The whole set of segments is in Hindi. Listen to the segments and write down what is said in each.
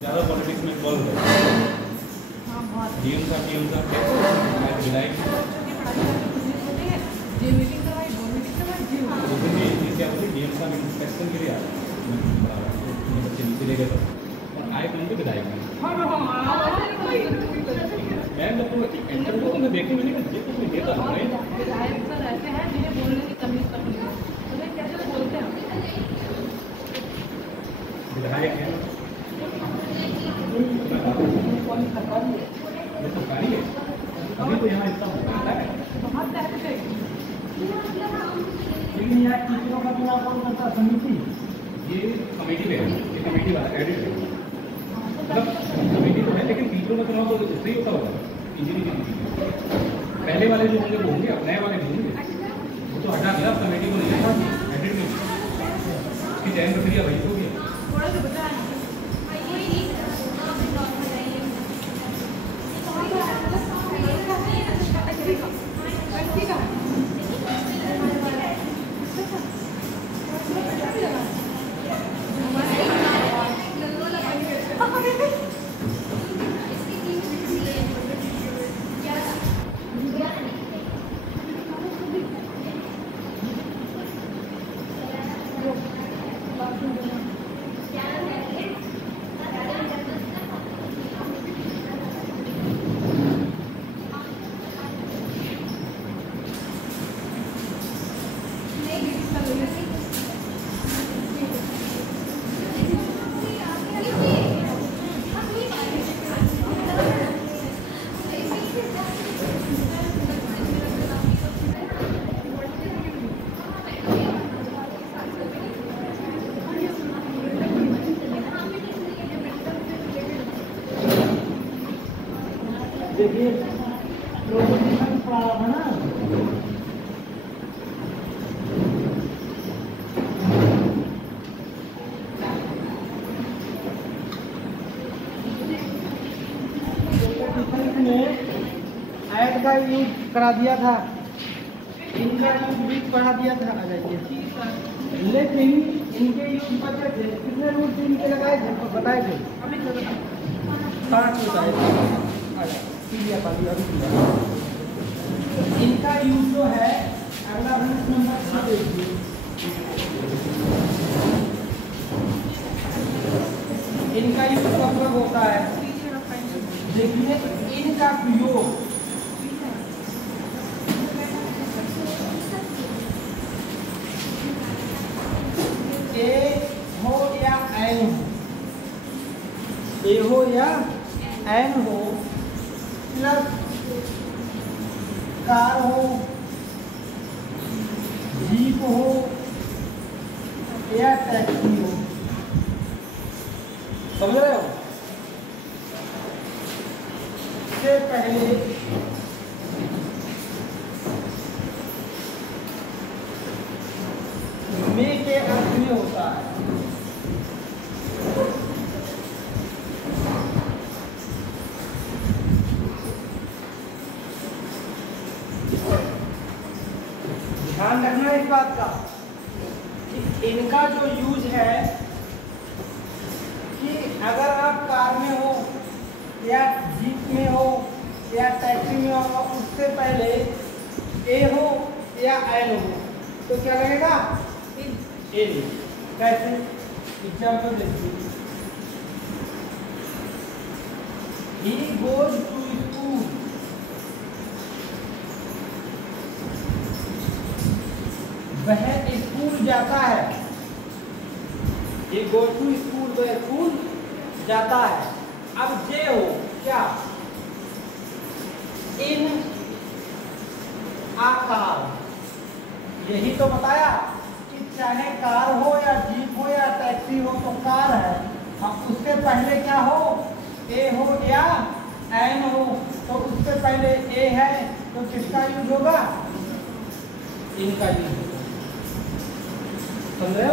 ज़्यादा पॉलिटिक्स में इन्वॉल्व है। डीएम साहब विधायक क्या बोली डीएम साहब इंस्पेक्शन के लिए आ रहे बच्चे नीचे ले गए और आए कौन के विधायक में मैं इंटरव्यू को मैं देखी मैंने कहा कुछ नहीं देता विधायक सर ऐसे हैं जिन्हें बोलने की तमीज तक नहीं है, उन्हें कैसे बोलते हैं विधायक है सरकारी है अभी तो यहाँ इतना होता है बहुत पैसे थे। लेकिन यहाँ टीचरों का चुनाव कौन करता समिति ये कमेटी में है ये कमेटी वाला एडिट है मतलब कमेटी तो है लेकिन टीचरों का चुनाव तो इससे ही होता होगा इंजीनियरिंग पहले वाले जो होंगे वो होंगे अब नए वाले होंगे वो तो हटा दिया कमेटी को नहीं है एडिट में इसकी चयन प्रक्रिया वही होगी थोड़ा सा बचा है देखिए प्रोपोजिशन पढ़ा है ना ऐड का यूज करा दिया था इनका यूज भी पढ़ा दिया था आ जाइए लेकिन इनके यूज बचे थे कितने रूट इनके लगाए थे तो बताए थे 5 बताए थे इनका यूज जो है अगला रूट नंबर 6 देखिए इनका यूज कब कब होता है देखिए इनका प्रयोग ए हो या एन ए हो या एन हो प्लस कार हो जीप हो या टैक्सी हो समझ रहे हो से पहले में के अर्थ में होता है ध्यान रखना इस बात का कि इनका जो यूज है कि अगर आप कार में हो या जीप में हो या टैक्सी में हो उससे पहले ए हो या एन हो तो क्या लगेगा इन कैसे एग्जाम्पल देखिए ही गोज टू स्कूल वह स्कूल जाता है ये गो टू स्कूल वह स्कूल जाता है अब जे हो क्या इन कार यही तो बताया कि चाहे कार हो या जीप हो या टैक्सी हो तो कार है अब उससे पहले क्या हो ए हो या एन हो तो उससे पहले ए है तो किसका यूज होगा इनका यूज होगा समझ रहे हो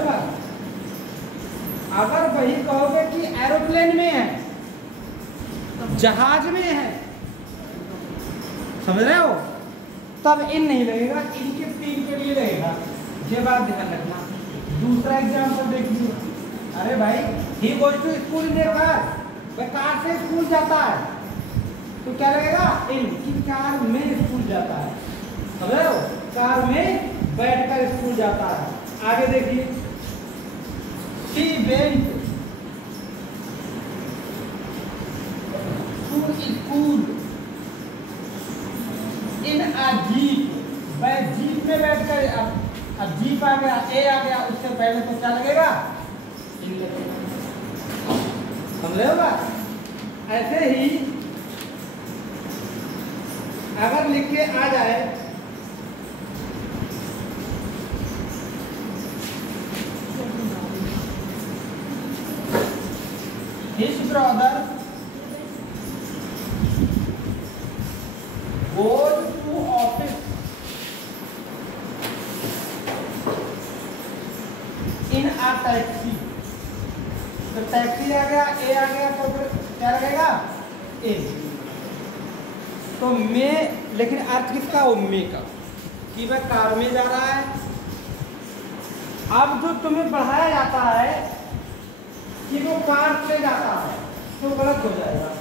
अगर वही कहोगे कि एरोप्लेन में है जहाज में है समझ रहे हो तब इन नहीं लगेगा इनके तीन के लिए लगेगा ये बात ध्यान रखना दूसरा एग्जाम्पल देखिए अरे भाई he goes to school in a car car से स्कूल जाता है तो क्या लगेगा इन, कि कार में स्कूल जाता है, समझ रहे हो, कार में बैठकर स्कूल जाता है। आगे देखिए, she went to school in a jeep, वह जीप में बैठकर, अब जीप आ गया, ए आ गया, उससे पहले तो क्या लगेगा इन लगेगा, समझ रहे हो बात। ऐसे ही अगर लिख के आ जाए his brother goes to office in a taxi, तो टैक्सी आ गया, ए आ गया, तो फिर क्या लगेगा ए। तो मैं, लेकिन अर्थ किसका हो, मे का, कि वह कार में जा रहा है। अब जो तुम्हें बढ़ाया जाता है कि वो कार से जाता है तो गलत हो जाएगा।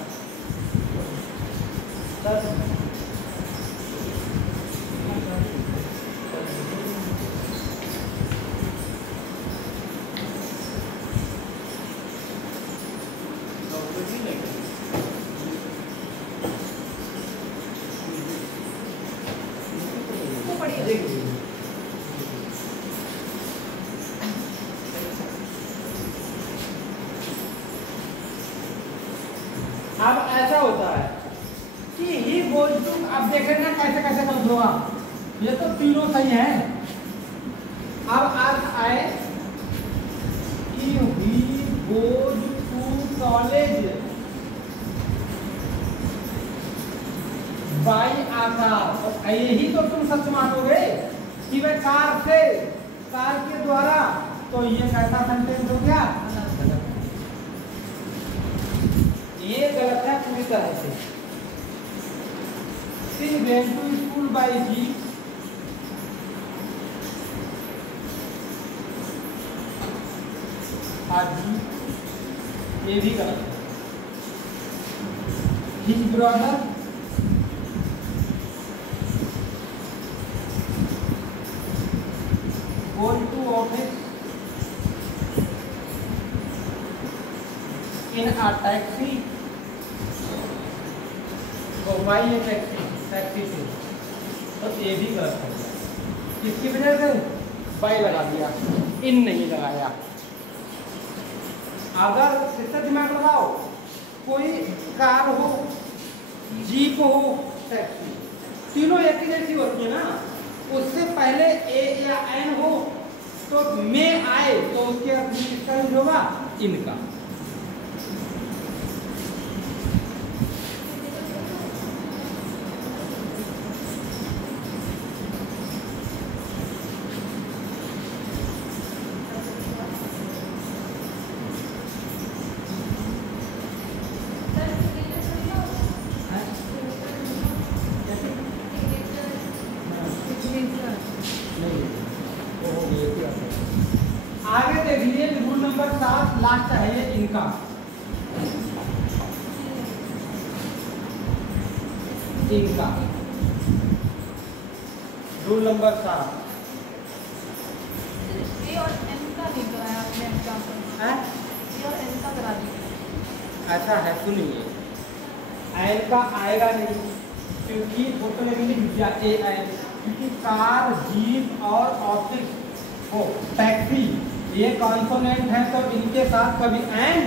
अब ऐसा होता है कि ही गोज टू, अब देखें ना कैसे कैसे कर दो आप, ये तो तीनों सही है। अब अर्थ आए कि he goes to college by a car, और यही तो तुम सच मानोगे कि वह कार से, कार के द्वारा, तो ये कैसा सेंटेंस हो गया, ये गलत है पूरी तरह से। She went to school by jeep, ये भी गलत है। His brother goes to office in a taxi, तो वाई है टैक्सी, टैक्सी से, तो ये भी गलत हो गया। किसकी वजह से वाई लगा दिया, इन नहीं लगाया। अगर इससे दिमाग लगाओ, कोई कार हो, जीप हो, टैक्सी, तीनों एक ही जैसी होती है ना, उससे पहले ए या एन हो तो में आए तो उसके अर्थ में किसका यूज होगा, इनका। आगे देखिए रूल नंबर 7 लास्ट है ये इनका। इनका रूल नंबर 7 ए और एन का नहीं कराया आपने एग्जांपल है, ए और एन का करा दिया। ऐसा है, सुनिए, एन का आएगा नहीं क्योंकि फोटो में भी लिख दिया ए एन, क्योंकि कार, जीप और ऑफिस हो, टैक्सी, ये कॉन्सोनेंट है तो इनके साथ कभी एन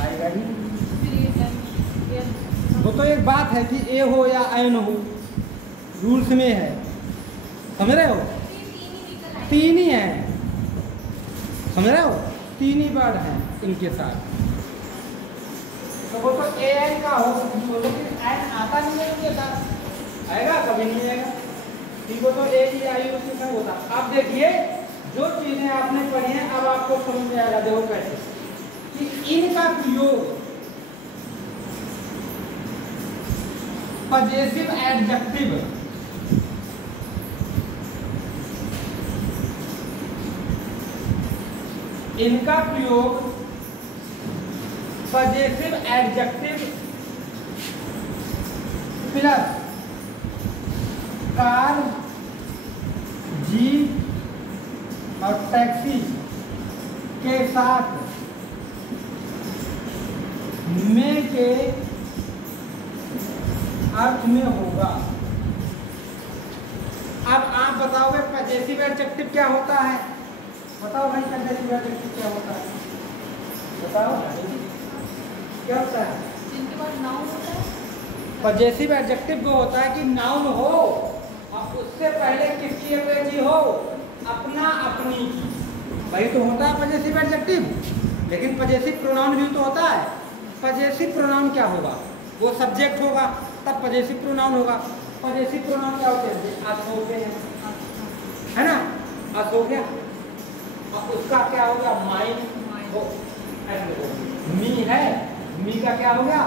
आएगा नहीं। फिर ये एन वो तो एक बात है कि ए हो या एन हो, रूल्स में है, समझ रहे हो, तीन ही है, समझ रहे हो, तीन ही वर्ड हैं इनके साथ। तो वो तो ए एन का हो, लेकिन एन आता नहीं है इनके साथ, आएगा कभी नहीं आएगा, ठीक हो, तो ए ई आई उसी में होता। अब देखिए जो चीजें आपने पढ़ी हैं अब आपको समझ में आएगा, देखो कैसे कि इनका प्रयोग पजेसिव एडजेक्टिव, इनका प्रयोग possessive adjective plus car, jeep और टैक्सी के साथ में के अर्थ में होगा। अब आप बताओगे पजेसिव एडजेक्टिव क्या होता है? बताओ भाई, पजेसिव एडजेक्टिव क्या होता है? बताओ क्या होता है? जिनके बाद नाउन होता है। पजेसिव एडजेक्टिव वो होता है कि नाउन हो और उससे पहले किसकी अंग्रेजी हो? अपना, अपनी की। वही तो होता है पजेसिव एडजेक्टिव। लेकिन पजेसिव प्रोनाउन भी तो होता है। पजेसिव प्रोनाउन क्या होगा? वो सब्जेक्ट होगा, तब पजेसिव प्रोनाउन होगा। पजेसिव प्रोनाउन क्या होते हैं? आज हो गए हैं, है ना? आज हो गया और उसका क्या हो गया? माइंड हो। मी है, मी का क्या हो गया?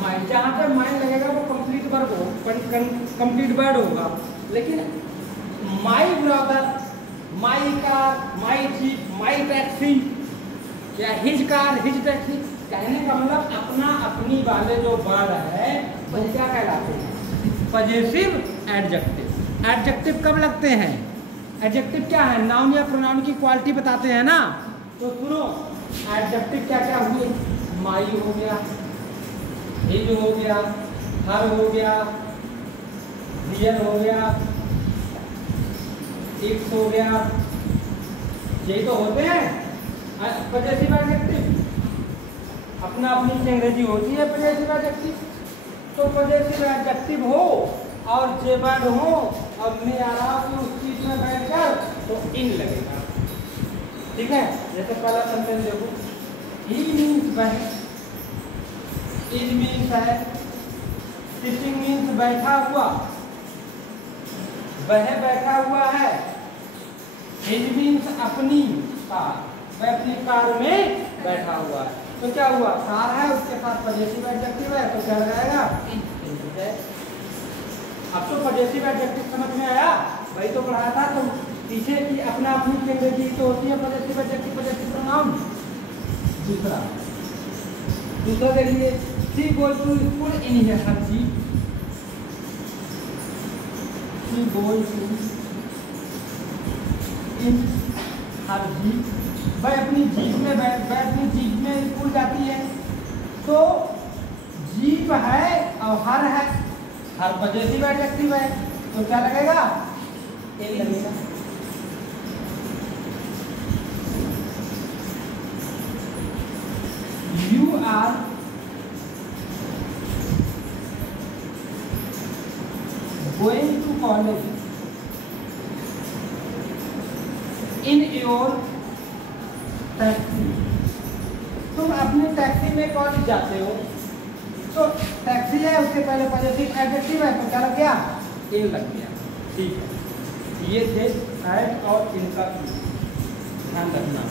माइंड। जहाँ पे माइंड लगेगा वो कंप्लीट वर्ब हो, कंप्लीट वर्ड होगा। लेकिन my brother, my car, my jeep, my taxi या हिज कार, हिज टैक्सी, कहने का मतलब अपना, अपनी वाले जो वर्ड है वो क्या कहलाते हैं? Possessive adjective. एडजेक्टिव कब लगते हैं? एडजेक्टिव क्या है? नाउन या प्रोनाउन की क्वालिटी बताते हैं ना। तो सुनो, एडजेक्टिव क्या क्या हुए? माई हो गया, हिज हो गया, हर हो गया, डियर हो गया, इट्स हो गया, यही तो होते हैं पजेसिव एडजेक्टिव। अपना, अपनी की अंग्रेजी होती है पजेसिव एडजेक्टिव। तो पजेसिव एडजेक्टिव हो और जे वर्ड हो और मैं आ रहा हूँ उस चीज में बैठकर तो इन लगेगा। ठीक है, जैसे पहला सेंटेंस देखो, ही मीन्स वह, इज मीन्स है, सिटिंग मीन्स बैठा हुआ, वह बैठा हुआ है, हिज मीन्स अपनी कार, वह अपनी कार में बैठा हुआ है। तो क्या हुआ? कार है, उसके साथ पजेसिव एडजेक्टिव है, तो क्या लगाएगा? अब तो पजेसिव एडजेक्टिव समझ में आया? वही तो पढ़ाया था तो पीछे की अपना, अपनी की अंग्रेजी तो होती है पजेसिव एडजेक्टिव, पजेसिव प्रोनाउन। दूसरा देखिए, she going to school in her jeep, she going to in her jeep, वह अपनी जीप में अपनी जीप में स्कूल जाती है। तो जीप है और हर है, हर पजेसिव एडजेक्टिव है, तो क्या लगेगा? इन लगेगा। You are going to college in your taxi, तुम अपनी टैक्सी में कॉलेज जाते हो। तो टैक्सी है, उसके पहले पजेसिव एडजेक्टिव है, तो क्या लग गया? इन लग गया। ठीक है, ये थे एड और इनका ध्यान रखना।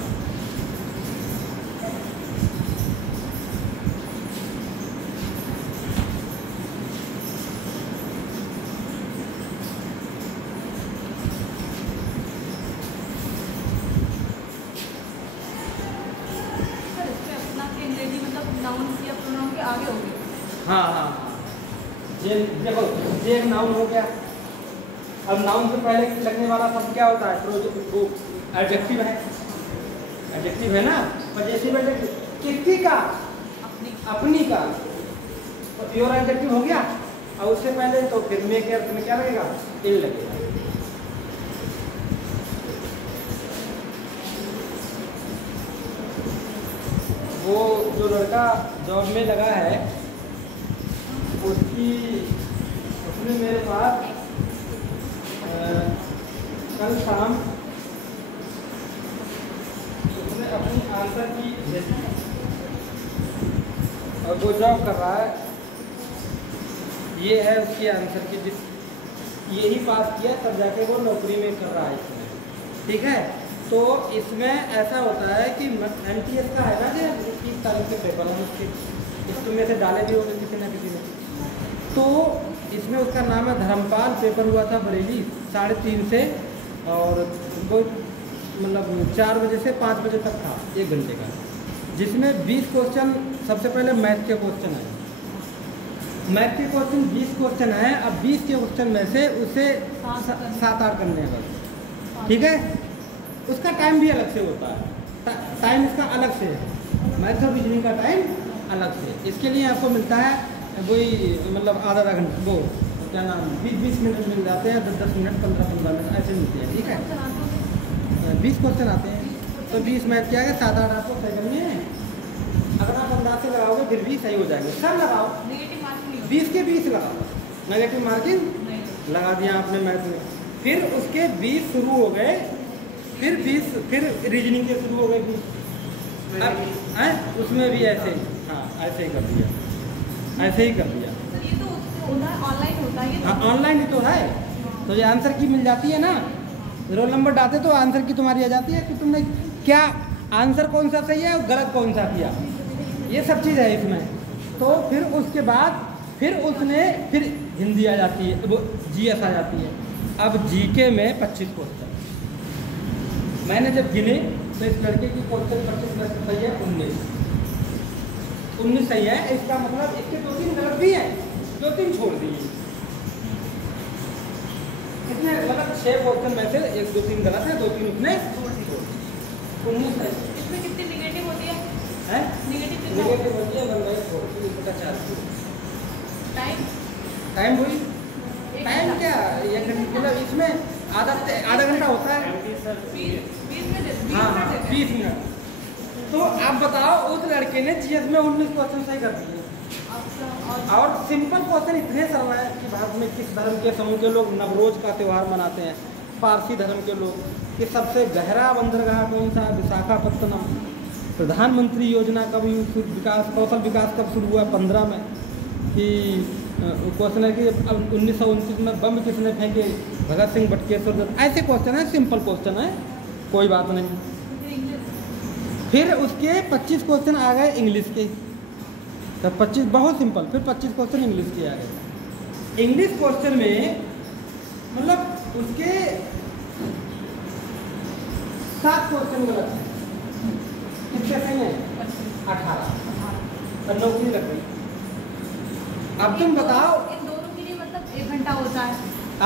हाँ हाँ, ये देखो, ये एक नाउन हो गया। अब नाउन से पहले लगने वाला शब्द क्या होता है? वो एडजेक्टिव है, एडजेक्टिव है ना, पजेसिव एडजेक्टिव। किसकी का? अपनी का, तो प्योर एडजेक्टिव हो गया। और उससे पहले तो फिर में के अर्थ में क्या लगेगा? इन लगेगा। वो जो लड़का जॉब में लगा है उसने मेरे पास कल शाम उसने अपनी आंसर की भेजी और वो जॉब कर रहा है। ये है उसकी आंसर की, यही पास किया तब जाके वो नौकरी में कर रहा है इसमें। ठीक है, तो इसमें ऐसा होता है कि MTS का है ना, जो 30 तारीख के पेपर हम इसमें में से डाले भी होंगे किसी न किसी ने। तो इसमें उसका नाम है धर्मपाल। पेपर हुआ था बरेली 3:30 से, और वो मतलब 4 बजे से 5 बजे तक था, 1 घंटे का, जिसमें 20 क्वेश्चन सबसे पहले मैथ के क्वेश्चन आए। मैथ के क्वेश्चन 20 क्वेश्चन है। अब 20 के क्वेश्चन में से उसे 7-8 करने हैं बस, ठीक है। उसका टाइम भी अलग से होता है, टाइम इसका अलग से है, मैथ और रीजनिंग का टाइम अलग से। इसके लिए आपको मिलता है वही मतलब आधा घंटा, वो क्या नाम 20 मिनट मिल जाते हैं, 10 मिनट 15 मिनट ऐसे मिलते हैं, ठीक है। 20 क्वेश्चन आते हैं तो 20 मैथ क्या है 7-8 आपको सही करनी है। अगर आप अंदाज से लगाओगे फिर भी सही हो जाएंगे। सब लगाओ, नेगेटिव मार्किंग 20 के 20 लगाओ, नेगेटिव मार्किंग नहीं लगा दिया आपने मैथ में। फिर उसके 20 शुरू हो गए, फिर 20 फिर रीजनिंग के शुरू हो गए 20। अब हैं उसमें भी ऐसे ही, हाँ ऐसे ही कर दिया, ऐसे ही कर दिया। सर ये तो होता है, ऑनलाइन होता है ये तो। हाँ ऑनलाइन ही तो है। तो ये आंसर की मिल जाती है ना, रोल नंबर डालते तो आंसर की तुम्हारी आ जाती है कि तुमने क्या आंसर कौन सा सही है और गलत कौन सा किया, ये सब चीज़ है इसमें। तो फिर उसके बाद फिर उसने फिर हिंदी आ जाती है, वो जीएस आ जाती है। अब जीके में 25 क्वेश्चन मैंने जब गिने तो इस लड़के की क्वेश्चन 25 सही है, 19 सही है। इसका मतलब इसके 2-3 गलत भी हैं, 2-3 छोड़ दिए। इसने मतलब 6 क्वेश्चन में से 1-2-3 गलत है, 2-3 उसने छोड़ दिए। 19 है। इसमें कितनी नेगेटिव होती है? हैं? नेगेटिव कितना नेगेटिव होती है 1/4 टाइम? टाइम हुई टाइम क्या ये मतलब इसमें आधा घंटा होता है। 20 मिनट हाँ 20 मिनट। तो आप बताओ उस लड़के ने जीएस में 19 क्वेश्चन सही कर दिए। और सिंपल क्वेश्चन इतने सरल है कि भारत में किस धर्म के समूह के लोग नवरोज का त्यौहार मनाते हैं, पारसी धर्म के लोग, कि सबसे गहरा बंदरगाह कौन सा, विशाखापत्तनम, प्रधानमंत्री योजना कब विकास कौशल विकास कब शुरू हुआ 15 में, कि क्वेश्चन है कि 1929 में बम किसने फेंके, भगत सिंह बटुकेश्वर दत्त। ऐसे क्वेश्चन है, सिंपल क्वेश्चन है, कोई बात नहीं। फिर उसके 25 क्वेश्चन आ गए इंग्लिश के, तो 25 बहुत सिंपल। फिर 25 क्वेश्चन इंग्लिश के आ गए। इंग्लिश क्वेश्चन में मतलब उसके 7 क्वेश्चन गलत हैं, कितने सही हैं 18 और 9 की लग गई। अब तुम बताओ इन दोनों के लिए मतलब 1 घंटा होता है।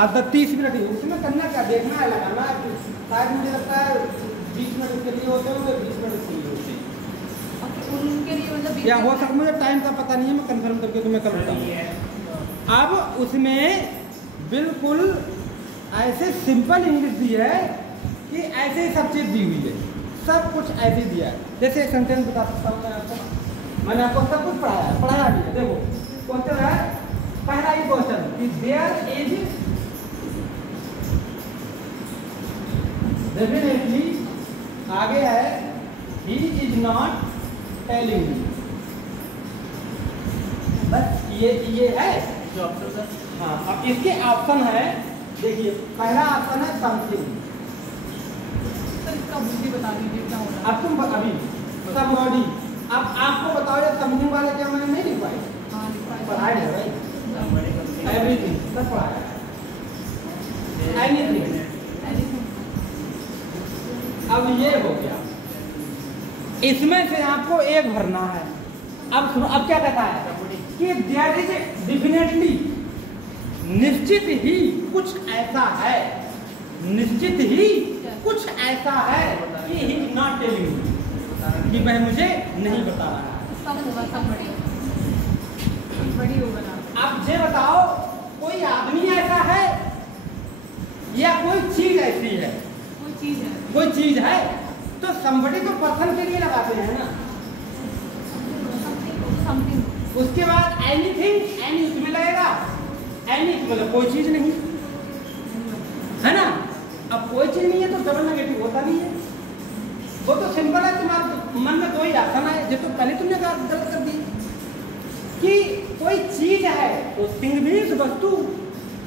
आप 30 मिनट ही उसमें करना क्या, देखना है, लगाना है। शायद मुझे लगता है 20 मिनट उसके लिए होते होंगे, 20 मिनट उसके लिए होते हैं। उनके लिए मतलब या हो सकता, मुझे टाइम का पता नहीं है, मैं कंफर्म करके तुम्हें कल बताऊँ। अब उसमें बिल्कुल ऐसे सिंपल इंग्लिश दी है कि ऐसे ही सब चीज़ दी हुई है, सब कुछ ऐसे दिया है। जैसे एक सेंटेंस बता सकता हूँ मैं आपको, मैंने आपको सब कुछ पढ़ाया भी है। देखो क्वेश्चन है, पहला ही क्वेश्चन कि देयर इज डेफिनेटली, आगे है he is not telling me, बस ये है जो ऑप्शन। हाँ अब इसके ऑप्शन है, देखिए पहला ऑप्शन है समथिंग। सर इसका बुद्धि बता दीजिए क्या होता है। अब तुम अभी सब बॉडी, अब आपको बताओ ये समथिंग वाले क्या मैंने नहीं लिखवाई, पढ़ाई है भाई, एवरीथिंग सब पढ़ाया है, एनीथिंग। अब ये हो गया, इसमें से आपको एक भरना है। अब सुनो, अब क्या कहता है कि देयर इज डेफिनेटली, निश्चित ही कुछ ऐसा है, निश्चित ही कुछ ऐसा है कि he is not telling me, कि वह मुझे नहीं बता रहा है। सब होगा, सब बड़ी होगा ना। अब ये बताओ कोई आदमी ऐसा है या कोई चीज ऐसी है, कोई चीज़ है, कोई चीज है, तो somebody तो पर्सन के लिए लगाते हैं ना। समथिंग। उसके बाद एनीथिंग, एनी उसमें लगेगा, एनी मतलब कोई चीज नहीं है ना। अब कोई चीज नहीं है तो डबल नेगेटिव होता नहीं है, वो तो सिंपल है। तुम्हारे मन में दो ही ऑप्शन है, जो तो पहले तुमने गलत कर दी कि कोई चीज है तो थिंग मीन्स वस्तु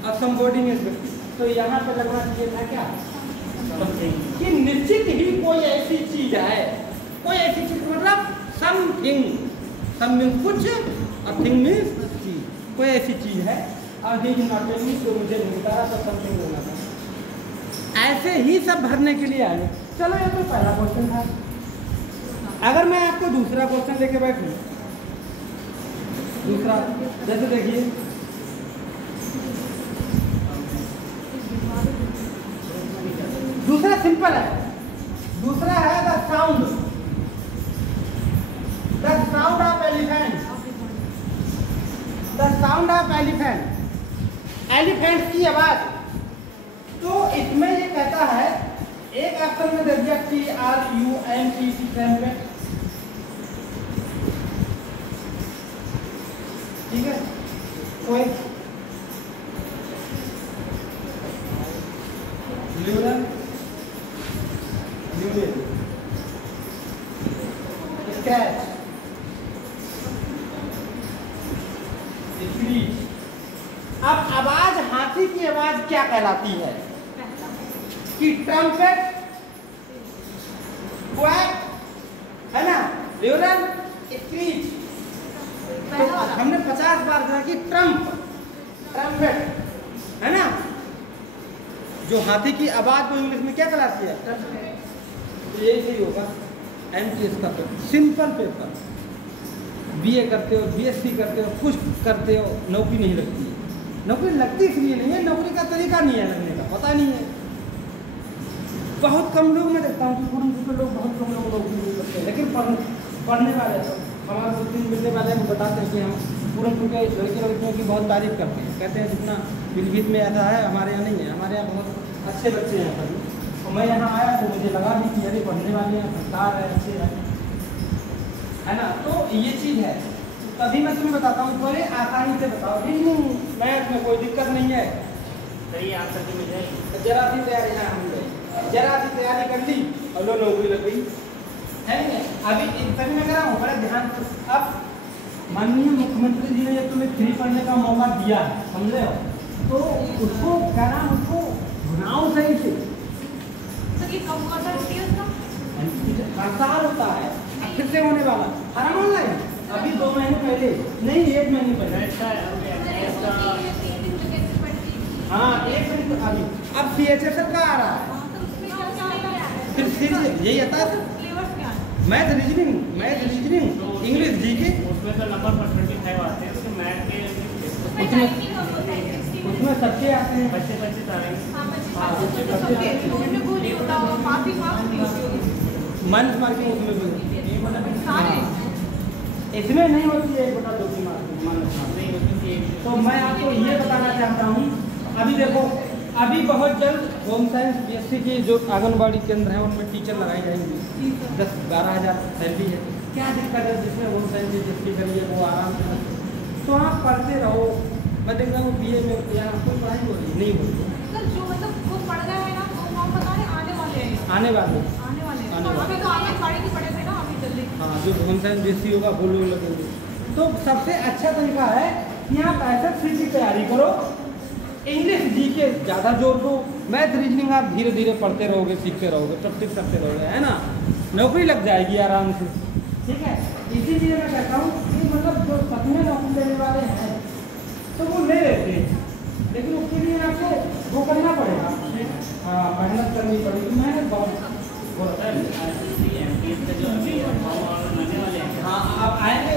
और समबॉडी मीन्स व्यक्ति। तो यहाँ पे लगना चाहिए था क्या कि निश्चित ही कोई ऐसी चीज है, कोई ऐसी चीज मतलब समथिंग, सम मीन्स कुछ और थिंग मीन्स चीज, कोई ऐसी चीज है और he is not telling me, तो मुझे नहीं बता रहा, तो समथिंग होना था। ऐसे ही सब भरने के लिए आए। चलो ये तो पहला क्वेश्चन था। अगर मैं आपको दूसरा क्वेश्चन लेके बैठूं दूसरा जैसे देखिए दूसरा सिंपल है, दूसरा है the sound of elephant, the sound of elephant, elephant की आवाज। तो इसमें ये कहता है, एक ऑप्शन में दे दिया TRUMPT ट्रम्पेट, ठीक है, कोई ल्यूरल स्क्रैच, स्क्रीच। अब आवाज, हाथी की आवाज क्या कहलाती है? कि ट्रम्पेट, क्वैक, है ना, ल्यूरल, स्क्रीच। तो हमने 50 बार कहा कि ट्रम्पेट, है ना, जो हाथी की आवाज को इंग्लिश में क्या कहलाती है? ट्रम्पेट। यही सही होगा। MTS का पेपर, सिंपल पेपर, BA करते हो, BSc करते हो, कुछ करते हो, नौकरी नहीं लगती है। नौकरी लगती इसलिए नहीं है, नौकरी का तरीका नहीं है लगने का, पता नहीं है। बहुत कम लोग, मैं देखता हूँ कि पूरे लोग, बहुत कम लोग नौकरी करते हैं, लेकिन पढ़ने वाले हमारे 2-3 मिलने वाले हम बताते हैं कि हम पूरनपुर के लड़के लड़कियों की बहुत तारीफ करते हैं, कहते हैं जितना पीलीभीत में ऐसा है हमारे यहाँ नहीं है, हमारे यहाँ बहुत अच्छे बच्चे हैं सभी। और मैं यहाँ आया तो मुझे लगा भी कि अरे पढ़ने वाले हैं, संस्कार है, अच्छे हैं, है ना। तो ये चीज़ है। तभी मैं तुम्हें बताता हूँ, थोड़े आसानी से बताओ, रीजनिंग मैथ में कोई दिक्कत नहीं है, सही आंसर की मिल जाएगी। जरा सी तैयारी है, हम जरा सी तैयारी कर ली और लो नौकरी लग गई, है नहीं? अभी तभी मैं कह रहा हूँ, बड़े ध्यान से। अब माननीय मुख्यमंत्री जी ने जब तुम्हें फ्री पढ़ने का मौका दिया है, समझ रहे हो, तो उसको क्या नाम, उसको भुनाओ सही से। तो ये कब होता है उसका? हर साल होता है, फिर से होने वाला। आराम ऑनलाइन अभी 2 महीने पहले नहीं, 1 महीने पहले। हाँ, 1 महीने अभी। अब CHSL का आ रहा है, फिर यही आता है मैथ रीजनिंग, इंग्लिश, जीके। उसमें तो नंबर पर 25 आते हैं, उसमें मैथ के उसमें सबके आते हैं, 25 आ रहे हैं। मंथ मार्किंग उसमें भी, इसमें नहीं होती है 1/2 की मार्किंग। तो मैं आपको ये बताना चाहता हूँ, अभी देखो, अभी बहुत जल्द होम साइंस BSc के जो आंगनबाड़ी केंद्र हैं उनमें टीचर लगाई जाएंगी, 10-12 हज़ार सैलरी है। क्या दिक्कत है? जिसमें होम साइंस BSc करिए वो आराम से, तो आप पढ़ते रहो। मैं देख रहा हूँ BA में यहाँ कोई पढ़ाई हो रही नहीं हो रही। सर जो मतलब वो पढ़ गए हैं ना, वो फॉर्म बता रहे आने वाले हैं, आने वाले अभी तो आगे पढ़े नहीं पड़े थे ना, अभी जल्दी। हाँ, जो होम साइंस BSc होगा वो लोग लगेंगे। तो सबसे अच्छा तरीका है कि आप ऐसा सीट की तैयारी करो, इंग्लिश जीके ज़्यादा जोर दो, मैथ रीजनिंग आप धीरे धीरे पढ़ते रहोगे, सीखते रहोगे, प्रैक्टिस करते रहोगे, है ना, नौकरी लग जाएगी आराम से, ठीक है। इसीलिए मैं कहता हूँ कि मतलब जो सपने नौकरी लेने वाले हैं तो वो ले लेते हैं, लेकिन उसके लिए आपको वो करना पड़ेगा, हाँ, मेहनत करनी पड़ेगी, मेहनत बहुत होता है। हाँ, आप आएंगे,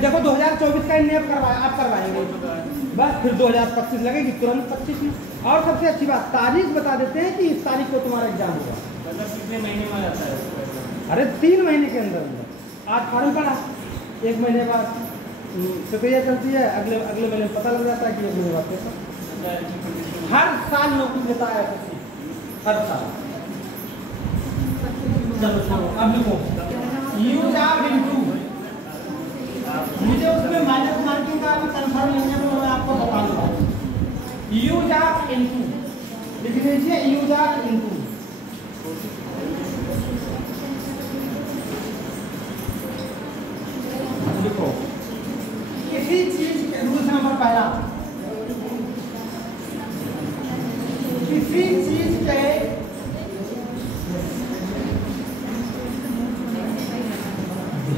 देखो 2024 का नेप करवाया, आप करवाएंगे बस, फिर 2025 लगेगी तुरंत 25 में। और सबसे अच्छी बात, तारीख बता देते हैं कि इस तारीख को तुम्हारा एग्जाम होगा। मतलब कितने महीने में जाता है? अरे 3 महीने के अंदर। आज फॉर्म पड़ा, 1 महीने बाद प्रक्रिया चलती है, अगले महीने पता लग जाता है कि 1 महीने बाद पेपर। हर साल नौकरी देता है SSC, हर साल। चलो अब लिखो, यूज ऑफ इनटू। मुझे उसमें माइनस मार्किंग का भी कंफर्म नहीं है, तो मैं आपको बता दूंगा। यूज ऑफ इनटू लिख लीजिए, यूज ऑफ इनटू। लिखो, किसी चीज के रूल नंबर पहला, किसी चीज के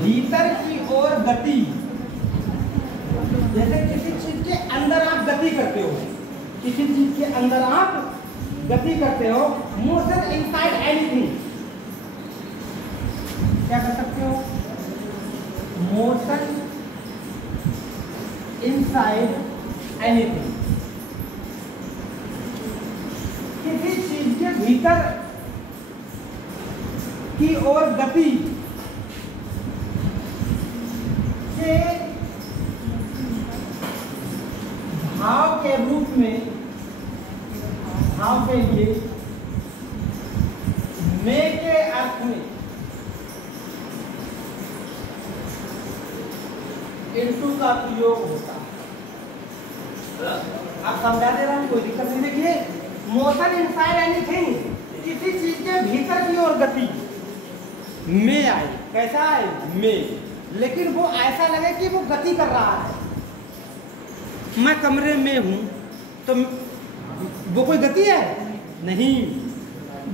भीतर की ओर गति, जैसे किसी चीज के अंदर आप गति करते हो, किसी चीज के अंदर आप गति करते हो, मोशन इनसाइड एनीथिंग, क्या कर सकते हो? मोशन इनसाइड एनीथिंग, किसी चीज के भीतर की ओर गति के भाव के रूप में, भाव के लिए में के अर्थ में इनटू का प्रयोग होता है। आप समझा दे रहा हूं, कोई दिक्कत नहीं। देखिए, मोशन इनसाइड एनीथिंग, किसी चीज के भीतर की ओर गति में आए, कैसा आए में, लेकिन वो ऐसा लगे कि वो गति कर रहा है। मैं कमरे में हूं तो वो कोई गति है नहीं,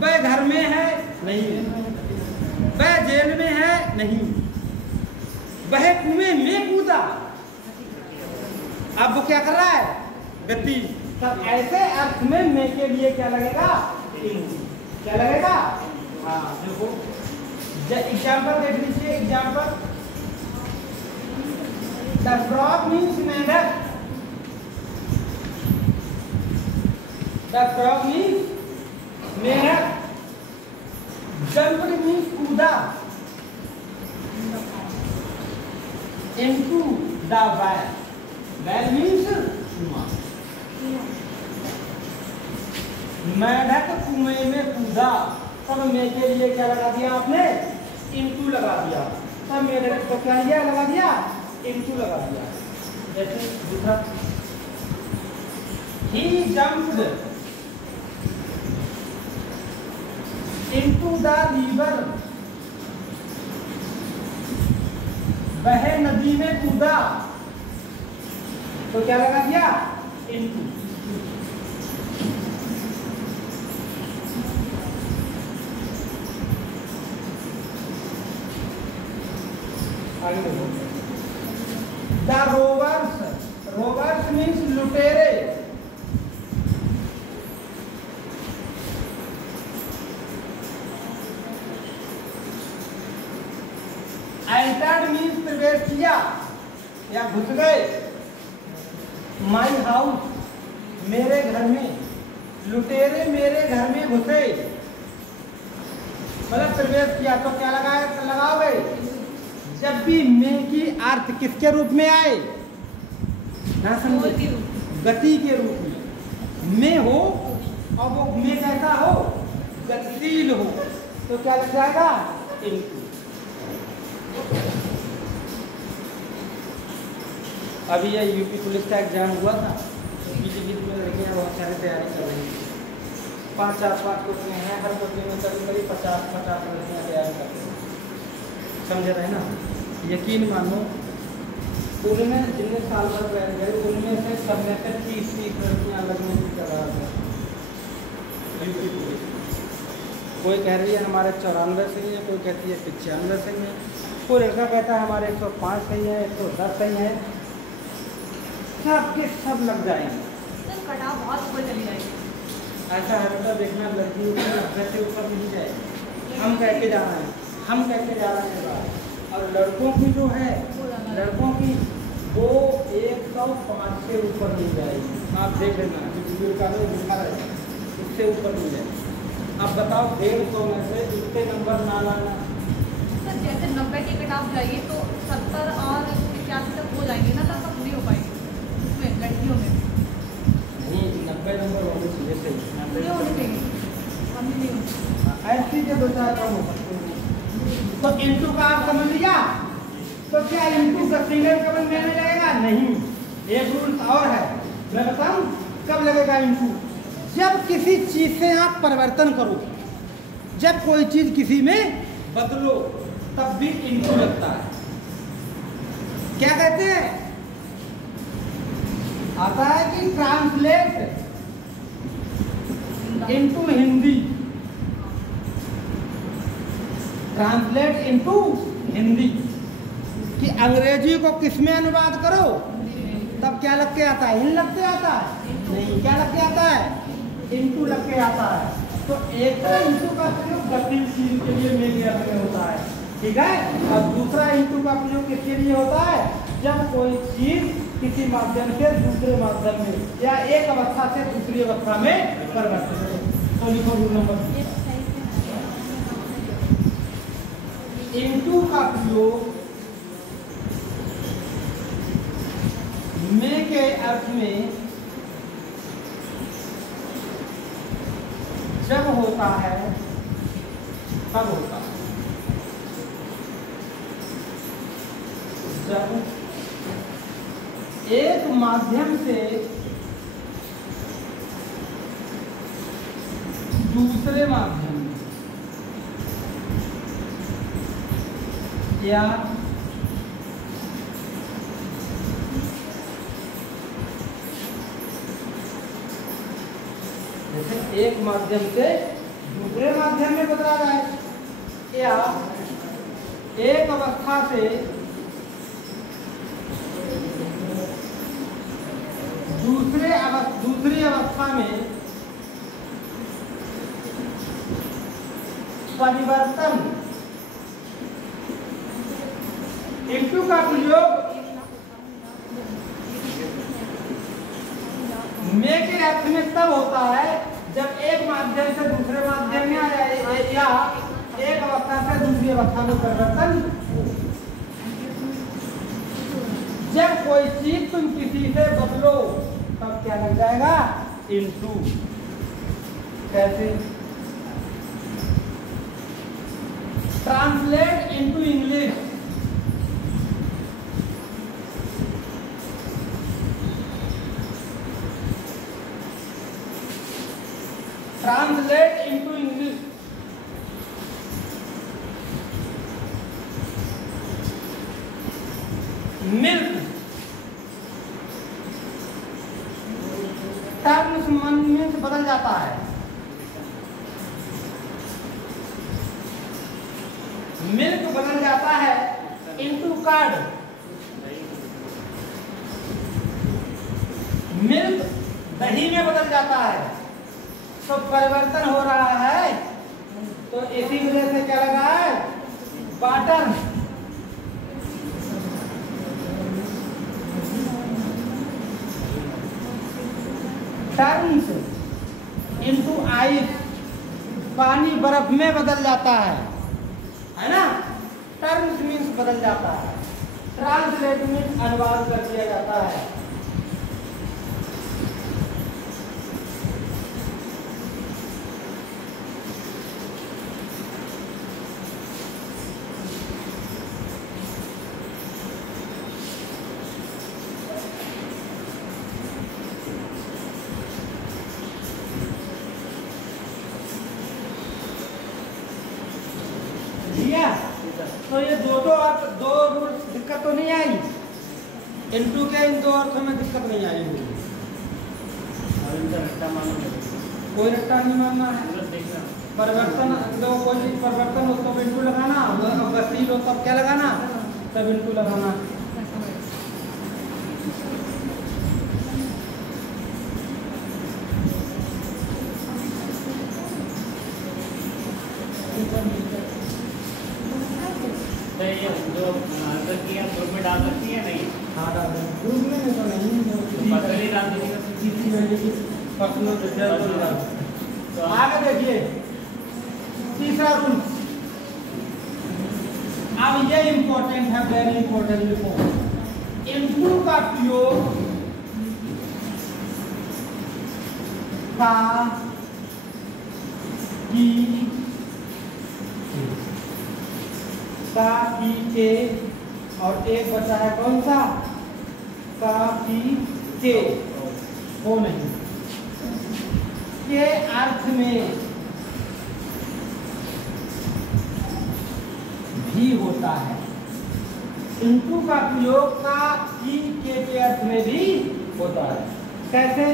वह घर में है नहीं, वह जेल में है नहीं, वह कुएं में कूदा, अब वो क्या कर रहा है, गति। तब ऐसे अर्थ में के लिए क्या लगेगा, क्या लगेगा। हाँ देखो, एग्जाम्पल देख लीजिए, एग्जाम्पल, द फ्रॉग मीन्स मेंढक, द फ्रॉग मीन्स मेंढक, जंप्ड मीन्स कूदा, into the well, well means कुआं, मेंढक कुएं में कूदा, तब में के लिए क्या लगा दिया आपने, into लगा दिया, तब मेंढक को क्या लिया, लगा दिया, into लगा दिया। जैसे दूसरा, he jumped into the river, वह नदी में कूदा, तो क्या लगा दिया, इनटू। आगे देखो, द रोवर्स, रोवर्स मीन्स लुटेरे, एंटर्ड मीन्स प्रवेश किया या घुस गए, माई हाउस मेरे घर में, लुटेरे मेरे घर में घुसे, मतलब प्रवेश किया, तो क्या लगाओगे, जब भी में की अर्थ किसके रूप में आए, ना समझे, गति के रूप में हो, और वो में कैसा हो, गतिशील हो, तो क्या लग जाएगा, इनटू। अभी ये यूपी पुलिस का एग्जाम हुआ था, पीजीपी में लड़कियाँ बहुत सारी तैयारी कर रही हैं, 5 कोचिंग हैं, हर कोचिंग में करीब 50 लड़कियाँ तैयारी कर रही हैं, समझ रहे ना। यकीन मानो, उनमें जितने साल भर रह गए उनमें से सब में से 30 लड़कियाँ लगने की कगार है यूपी पुलिस। कोई कह रही है हमारे 94 सही है, कोई कहती है 95 सही है, कोई लड़का कहता है हमारे 105 सही है, 110 सही है, सब के सब लग जाएंगे, कटाव बहुत ऊपर चली जाएगी। ऐसा है बेटा, देखना लड़की ऊपर से ऊपर नहीं जाएगी, हम कह के जा रहे हैं, हम कह के जा रहे हैं। और लड़कों की जो है, लड़कों की वो 105 से ऊपर नहीं जाएगी, आप देख लेना, वीडियो का दिखा रहे हैं, उससे ऊपर नहीं जाएगी। अब बताओ 150 में से इतने नंबर ना लाना, सर जैसे 90 के कटाव जाइए तो 70 और 81 तक हो जाएंगे ना, तब नहीं हो पाएंगे उसमें लड़कियों में नहीं, 90 नंबर होने चाहिए, सही नहीं होने चाहिए, हम नहीं होते। ऐसी के 2-4 कम हो सकते हैं। तो इंटू का आप समझ लिया, तो क्या इंटू का सिंगल कमन में लगेगा, नहीं, एक रूल और है, मैं बताऊं कब लगेगा इंटू, जब किसी चीज से आप परिवर्तन करो, जब कोई चीज किसी में बदलो, तब भी इंटू लगता है। क्या कहते हैं, आता है कि translate into Hindi, translate into Hindi, कि अंग्रेजी को किस में अनुवाद करो, तब क्या लग के आता है, इन लग के आता है, नहीं, क्या लग के आता है, इनटू लग के आता है। तो एक तो इंटू का प्रयोग गतिशील के लिए में होता है, ठीक है। और दूसरा इंटू का प्रयोग किसके लिए होता है? जब कोई चीज किसी माध्यम से दूसरे माध्यम में या एक अवस्था से दूसरी अवस्था में परिवर्तित हो। तो लिखो रूल नंबर। इंटू का प्रयोग में के अर्थ में जब होता है तब होता है। जब एक माध्यम से दूसरे माध्यम में या जैसे एक माध्यम से दूसरे माध्यम में बदला जाए या एक अवस्था से दूसरी अवस्था में परिवर्तन। इंटू का प्रयोग में के अर्थ में तब होता है जब एक माध्यम से दूसरे माध्यम में या एक अवस्था से दूसरी अवस्था में परिवर्तन। जब कोई चीज तुम किसी से बदलो तब क्या लग जाएगा? इंटू। कैसे? Translate into English. Translate into English. Milk terms में बदल जाता है। मिल्क बदल जाता है इनटू कार्ड। मिल्क दही में बदल जाता है। तो परिवर्तन हो रहा है, तो इसी वजह से क्या लगा है? वाटर। Turns into ice. पानी बर्फ में बदल जाता है ना? टर्म्स मीन्स बदल जाता है। ट्रांसलेट मीन्स अनुवाद कर दिया जाता है। तो ये दो रूल दिक्कत तो नहीं आई। इंटू के इन दो अर्थों में दिक्कत नहीं आई होगी। कोई रट्टा नहीं मानना है। परिवर्तन जो कोई चीज परिवर्तन हो तब इंटू लगाना, गतिशील हो तब क्या लगाना? तब इंटू लगाना। जो आंसर किया ग्रुप में डाल सकती है नहीं? हाँ डाल दें। ग्रुप में तो नहीं पर्सनली डाल दीजिएगा। पर्सनल डिटेल तो डाल। तो आगे देखिए तीसरा रूल। अब ये इम्पोर्टेंट है, वेरी इम्पोर्टेंट। लिखो इंटू का प्रयोग का की के और एक बचा है कौन सा? का की के। हो नहीं के अर्थ में भी होता है। इंटू का प्रयोग का की के अर्थ में भी होता है। कैसे?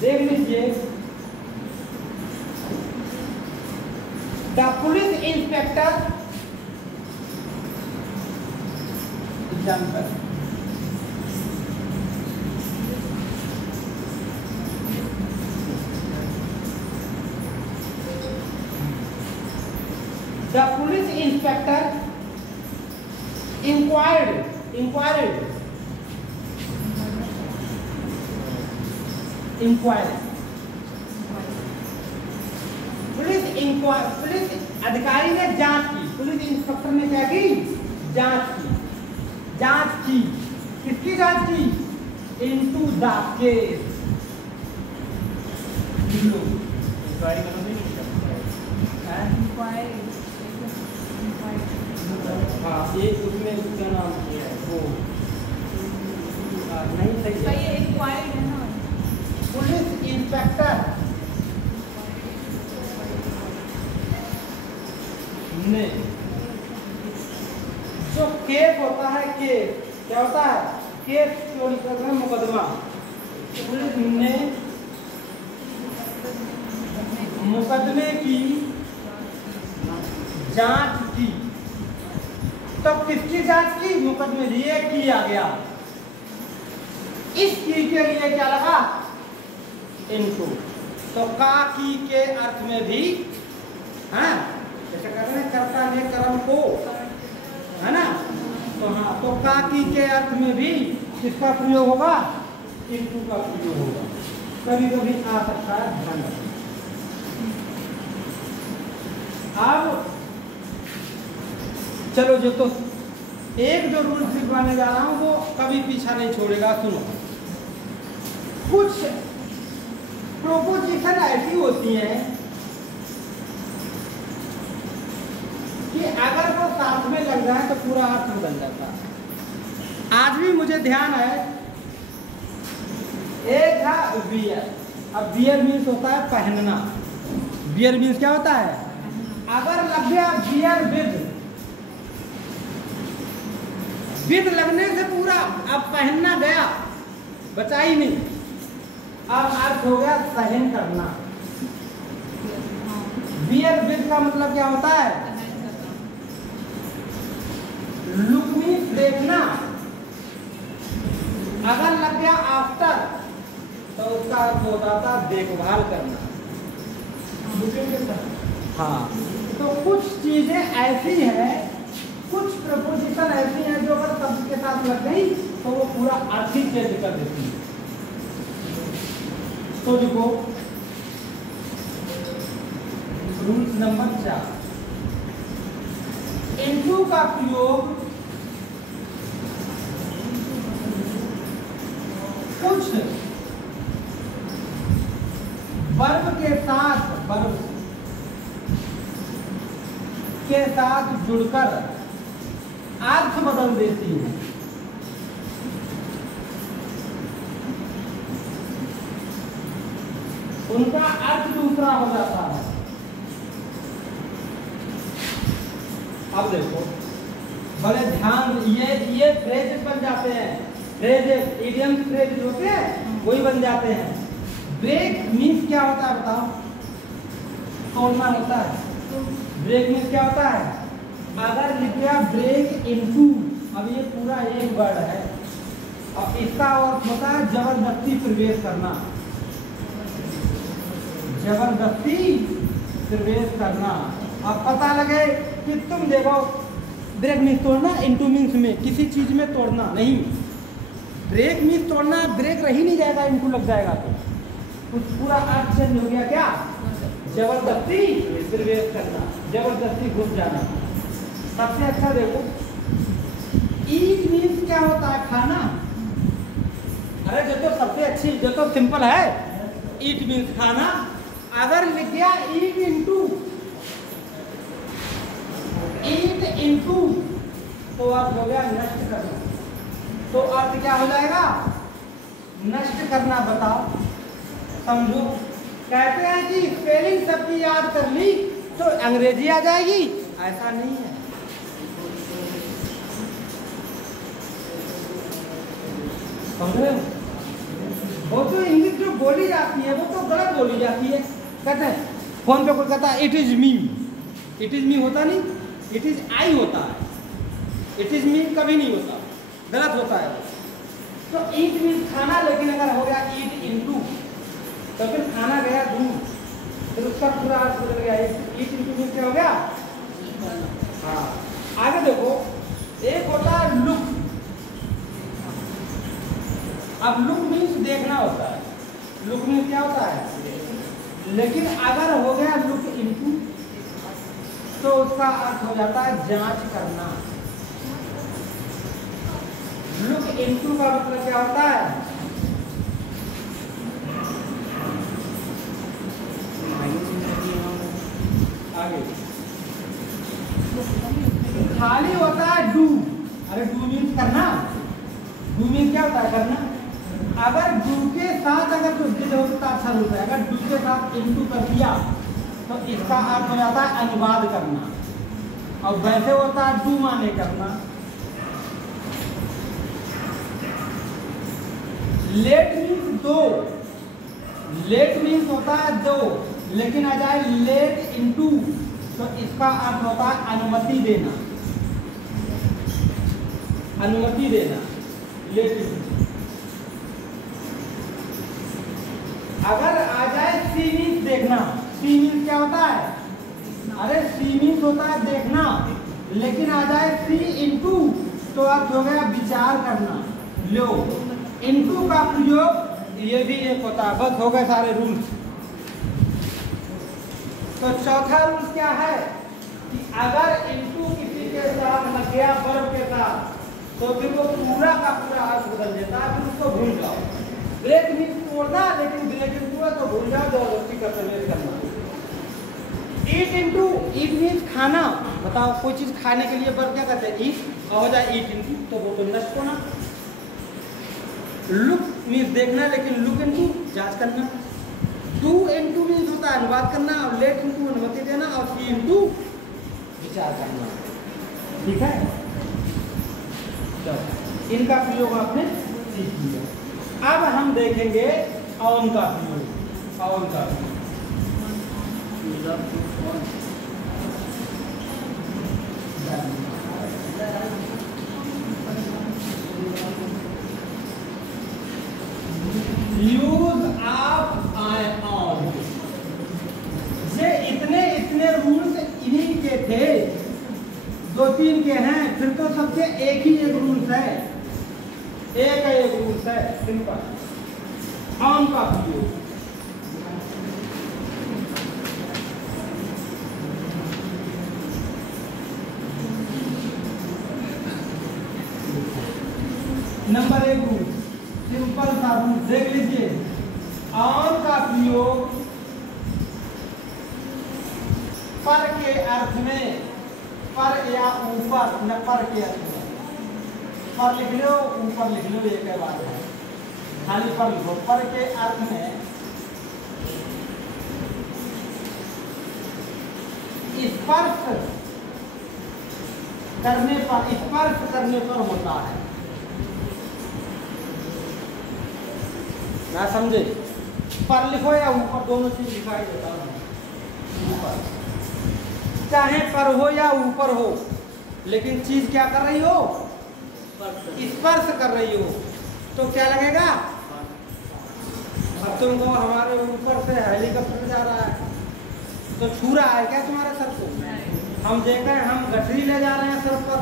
देख लीजिए। The police inspector example. The police inspector inquired, inquired, inquiry, police अधिकारी ने जांच की, पुलिस इंस्पेक्टर ने क्या की? जांच की, जांच की, किसकी जांच की? Into the case. इंक्वायरी मतलब नहीं हाँ, एक उसमें उसका नाम किया है वो नहीं सही सही है। है, इंक्वायर्ड है ना। पुलिस इंस्पेक्टर ने जो केस होता है, केस क्या होता है? केस चोरी करना, मुकदमा। पुलिस ने मुकदमे की जांच की। तो किसकी जांच की? मुकदमे लिए किया गया। इस की के लिए क्या लगा? इनको। तो का की के अर्थ में भी, हाँ जैसे कहते हैं कर्ता ने कर्म को, है ना? तो हाँ, तो का की के अर्थ में भी किसका प्रयोग होगा? इनटू का प्रयोग होगा। कभी कभी आ सकता है, ध्यान रखना। अब चलो, जो तो एक जो रूल सिखाने जा रहा हूं वो कभी पीछा नहीं छोड़ेगा। सुनो, कुछ प्रोपोजिशन ऐसी होती हैं कि अगर वो साथ में लग जाए तो पूरा अर्थ बदल जाता है। आज भी मुझे ध्यान है, एक था बियर। अब बियर मीन्स होता है पहनना। बियर मीन्स क्या होता है? अगर लग गया बियर विद लगने से पूरा अब पहनना गया, बचा ही नहीं। अब अर्थ हो गया सहन करना। बियर विद का मतलब क्या होता है? लुक मीन्स देखना। अगर लग गया आफ्टर तो उसका अर्थ हो जाता देखभाल करना। हाँ, तो कुछ चीजें ऐसी हैं, कुछ प्रपोजिशन ऐसी हैं जो अगर शब्द के साथ लग गई तो वो पूरा अर्थ ही चेंज कर देती है। तो देखो, रूल नंबर 4, इनटू का प्रयोग कुछ वर्ब के साथ, वर्ब के साथ जुड़कर अर्थ बदल देती है। उनका अर्थ दूसरा हो जाता है। अब देखो, बड़े ध्यान, ये फ्रेजेस बन जाते हैं। फ्रेजेस, इडियम फ्रेज होते हैं, वही बन जाते हैं। ब्रेक मीन्स क्या होता है बताओ? तोड़ना होता है। ब्रेक मीन्स क्या होता है? अगर लिख गया ब्रेक इनटू, अब ये पूरा एक वर्ड है, अब इसका अर्थ होता है जबरदस्ती प्रवेश करना। जबरदस्ती प्रवेश करना। अब पता लगे कि तुम देखो, ब्रेक मीन्स तोड़ना, इनटू मीन्स में किसी चीज में तोड़ना नहीं। ब्रेक मीन्स तोड़ना, ब्रेक रह ही नहीं जाएगा, इनटू लग जाएगा तो कुछ पूरा अर्थ चेंज हो गया। क्या? जबरदस्ती प्रवेश करना, जबरदस्ती घुस जाना। सबसे अच्छा देखो, ईट मीन्स क्या होता है? खाना। अरे जो तो सबसे अच्छी, जो तो सिंपल है, ईट मीन्स खाना। अगर लिख गया ईट इनटू, ईट इनटू, तो अर्थ हो गया नष्ट करना। तो अर्थ क्या हो जाएगा? नष्ट करना। बताओ, समझो। कहते हैं कि स्पेलिंग सबकी याद कर ली तो अंग्रेजी आ जाएगी, ऐसा नहीं है। समझ रहे हो? वो तो इंग्लिश जो बोली जाती है वो तो गलत बोली जाती है। कहते हैं फोन पे कोई कहता है it is me, it is me होता नहीं, इट इज आई होता है। इट इज मी कभी नहीं होता, गलत होता है। तो ईट मीन खाना, लेकिन अगर हो गया ईट इनटू तो फिर खाना गया दूर, फिर उसका पूरा अर्थ बदल गया। ईट इनटू मीन क्या हो गया? हाँ, आगे देखो, एक होता है लुक। अब लुक मीन्स देखना होता है, लुक मीन्स क्या होता है, लेकिन अगर हो गया लुक इनटू तो उसका अर्थ हो जाता है जांच करना। लुक इनटू का मतलब क्या होता है, आगे खाली होता है डू। अरे डू मीन्स करना, डू मीन्स क्या होता है, करना। अगर डू के साथ अगर कुछ चीज होता है अच्छा होता है, अगर डू के साथ इनटू कर दिया तो इसका अर्थ हो जाता है अनुवाद करना, और वैसे होता है डू माने करना। लेट मीन्स दो, लेट मीन्स होता है दो, लेकिन आ जाए लेट इनटू तो इसका अर्थ होता है अनुमति देना, अनुमति देना, लेट इनटू। अगर आ जाए सी मीन्स देखना, सी मीन्स क्या होता है, अरे सी मीन्स होता है देखना, लेकिन आ जाए सी इनटू तो अर्थ हो गया विचार करना। लो इनटू का प्रयोग ये भी एक होता है। बस हो गए सारे रूल्स। तो चौथा रूल क्या है कि अगर इनटू किसी के साथ लग गया वर्ब के साथ तो फिर वो पूरा का पूरा अर्थ बदल देता है, फिर उसको भूल जाओ। ब्रेक मीन्स तोड़ना, लेकिन ब्रेक इनटू है तो भूल जाओ, जबरदस्ती करना। ईट इनटू, ईट मीन्स खाना। बताओ कोई चीज खाने के लिए वर्ब क्या करते हैं, ईट, और हो जाए ईट इनटू तो वो तो नष्ट होना। लुक मीन्स देखना, लेकिन लुक इनटू जांच करना। डू इनटू मीन्स होता है अनुवाद करना, और लेट इनटू अनुमति देना, और सी इनटू विचार करना। ठीक है, चलो इनका प्रयोग आपने सीख लिया। अब हम देखेंगे ऑन का प्रयोग। ऑन का यूज ऑफ आई ऑन। ये इतने रूल्स इन्हीं के थे, 2-3 के हैं, फिर तो सबके एक ही एक रूल्स है, एक रूल्स है सिंपल। ऑन का प्रयोग नंबर 1 रूल, सिंपल सा रूल देख लीजिए। ऑन का प्रयोग पर के अर्थ में, पर या ऊपर, न पर के अर्थ में, पर लिख लो ऊपर लिख लो, एक ही बात है, खाली पर लिखो। पर के अर्थ में स्पर्श करने पर, स्पर्श करने पर होता है। ना समझे, पर लिखो या ऊपर, दोनों चीज दिखाई देता है। ऊपर चाहे पर हो या ऊपर हो, लेकिन चीज क्या कर रही हो, स्पर्श कर रही हो, तो क्या लगेगा। अब तुमको हमारे ऊपर से हेलीकॉप्टर जा रहा है तो छू रहा है क्या तुम्हारे सर को, हम देखें हम गठरी ले जा रहे हैं सर पर,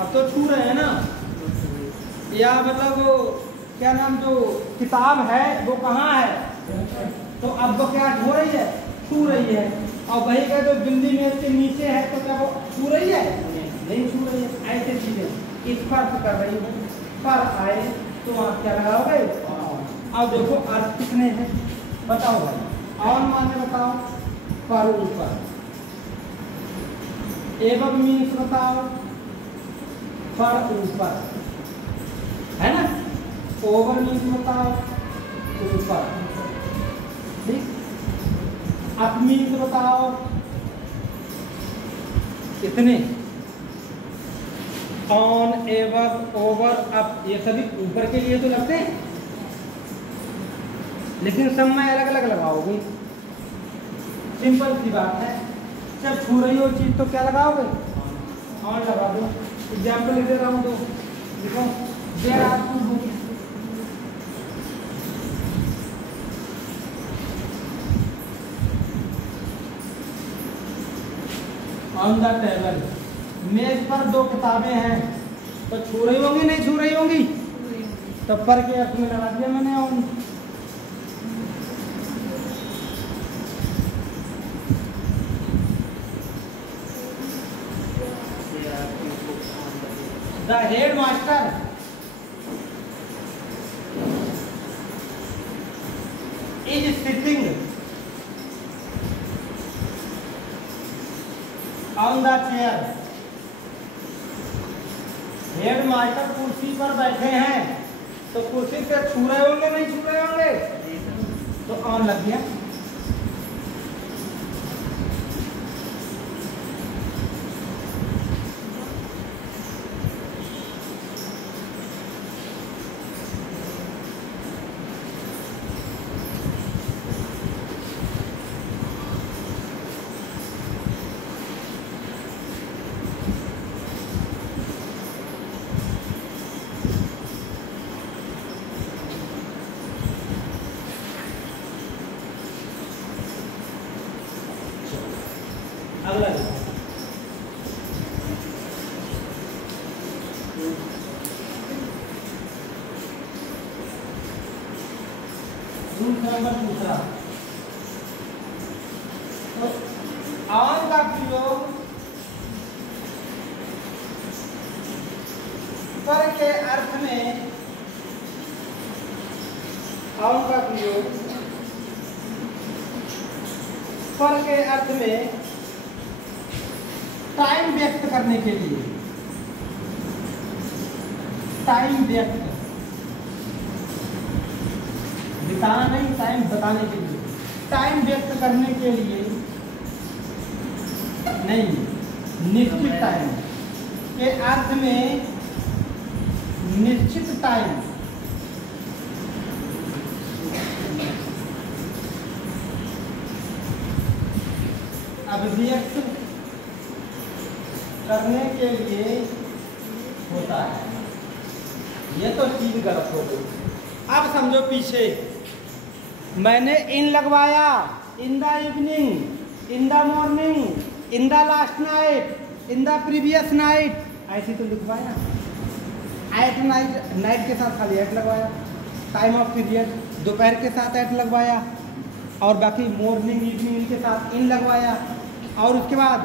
अब तो छू रहे हैं ना। या मतलब क्या नाम, जो किताब है वो कहाँ है, तो अब वो क्या हो रही है, छू रही है। और वही का जो बिंदी मेज के नीचे है तो क्या वो छू रही है, नहीं छू रही है। ऐसे चीजें स्पर्श कर रही है, पर आए तो आप क्या लगाओगे। अब देखो अर्थ कितने हैं बताओ भाई। ऑन माने बताओ, पर ऊपर। एवं मीन्स बताओ, पर ऊपर, है ना। ओवर मीन्स बताओ, ऊपर, ठीक। अप मीन्स बताओ, कितने। ऑन, एवर, ओवर, अप, ये सभी ऊपर के लिए तो लगते हैं, लेकिन सब में अलग अलग लगाओगे। सिंपल सी बात है, जब छू रही हो चीज तो क्या लगाओगे, ऑन लगा दो। एग्जाम्पल दे रहा हूँ तो देखो, there are two books, on the table मेज पर 2 किताबें हैं, तो छू रही होंगी नहीं छू रही होंगी? तो पर के अर्थ में लगा दिया मैंने on. The head master is sitting on the chair. Head master कुर्सी पर बैठे हैं, तो कुर्सी पे छू रहे होंगे नहीं छू रहे होंगे? तो ऑन लग गया। अगला रूल नंबर दूसरा, तो ऑन का प्रयोग पर के अर्थ में, ऑन का प्रयोग पर के अर्थ में टाइम व्यक्त करने के लिए, टाइम व्यक्त, बिताना नहीं, टाइम बताने के लिए, टाइम व्यक्त करने के लिए नहीं, निश्चित टाइम के अर्थ में निश्चित टाइम, अभिव्यक्त करने के लिए होता है। ये तो चीज गलत हो गई। अब समझो पीछे मैंने इन लगवाया, in the evening, in the morning, in the last night, in the previous night, ऐसे तो लिखवाया। एट नाइट, नाइट के साथ खाली एट लगवाया। टाइम ऑफ पीरियड, दोपहर के साथ एट लगवाया, और बाकी मॉर्निंग इवनिंग इनके साथ इन लगवाया। और उसके बाद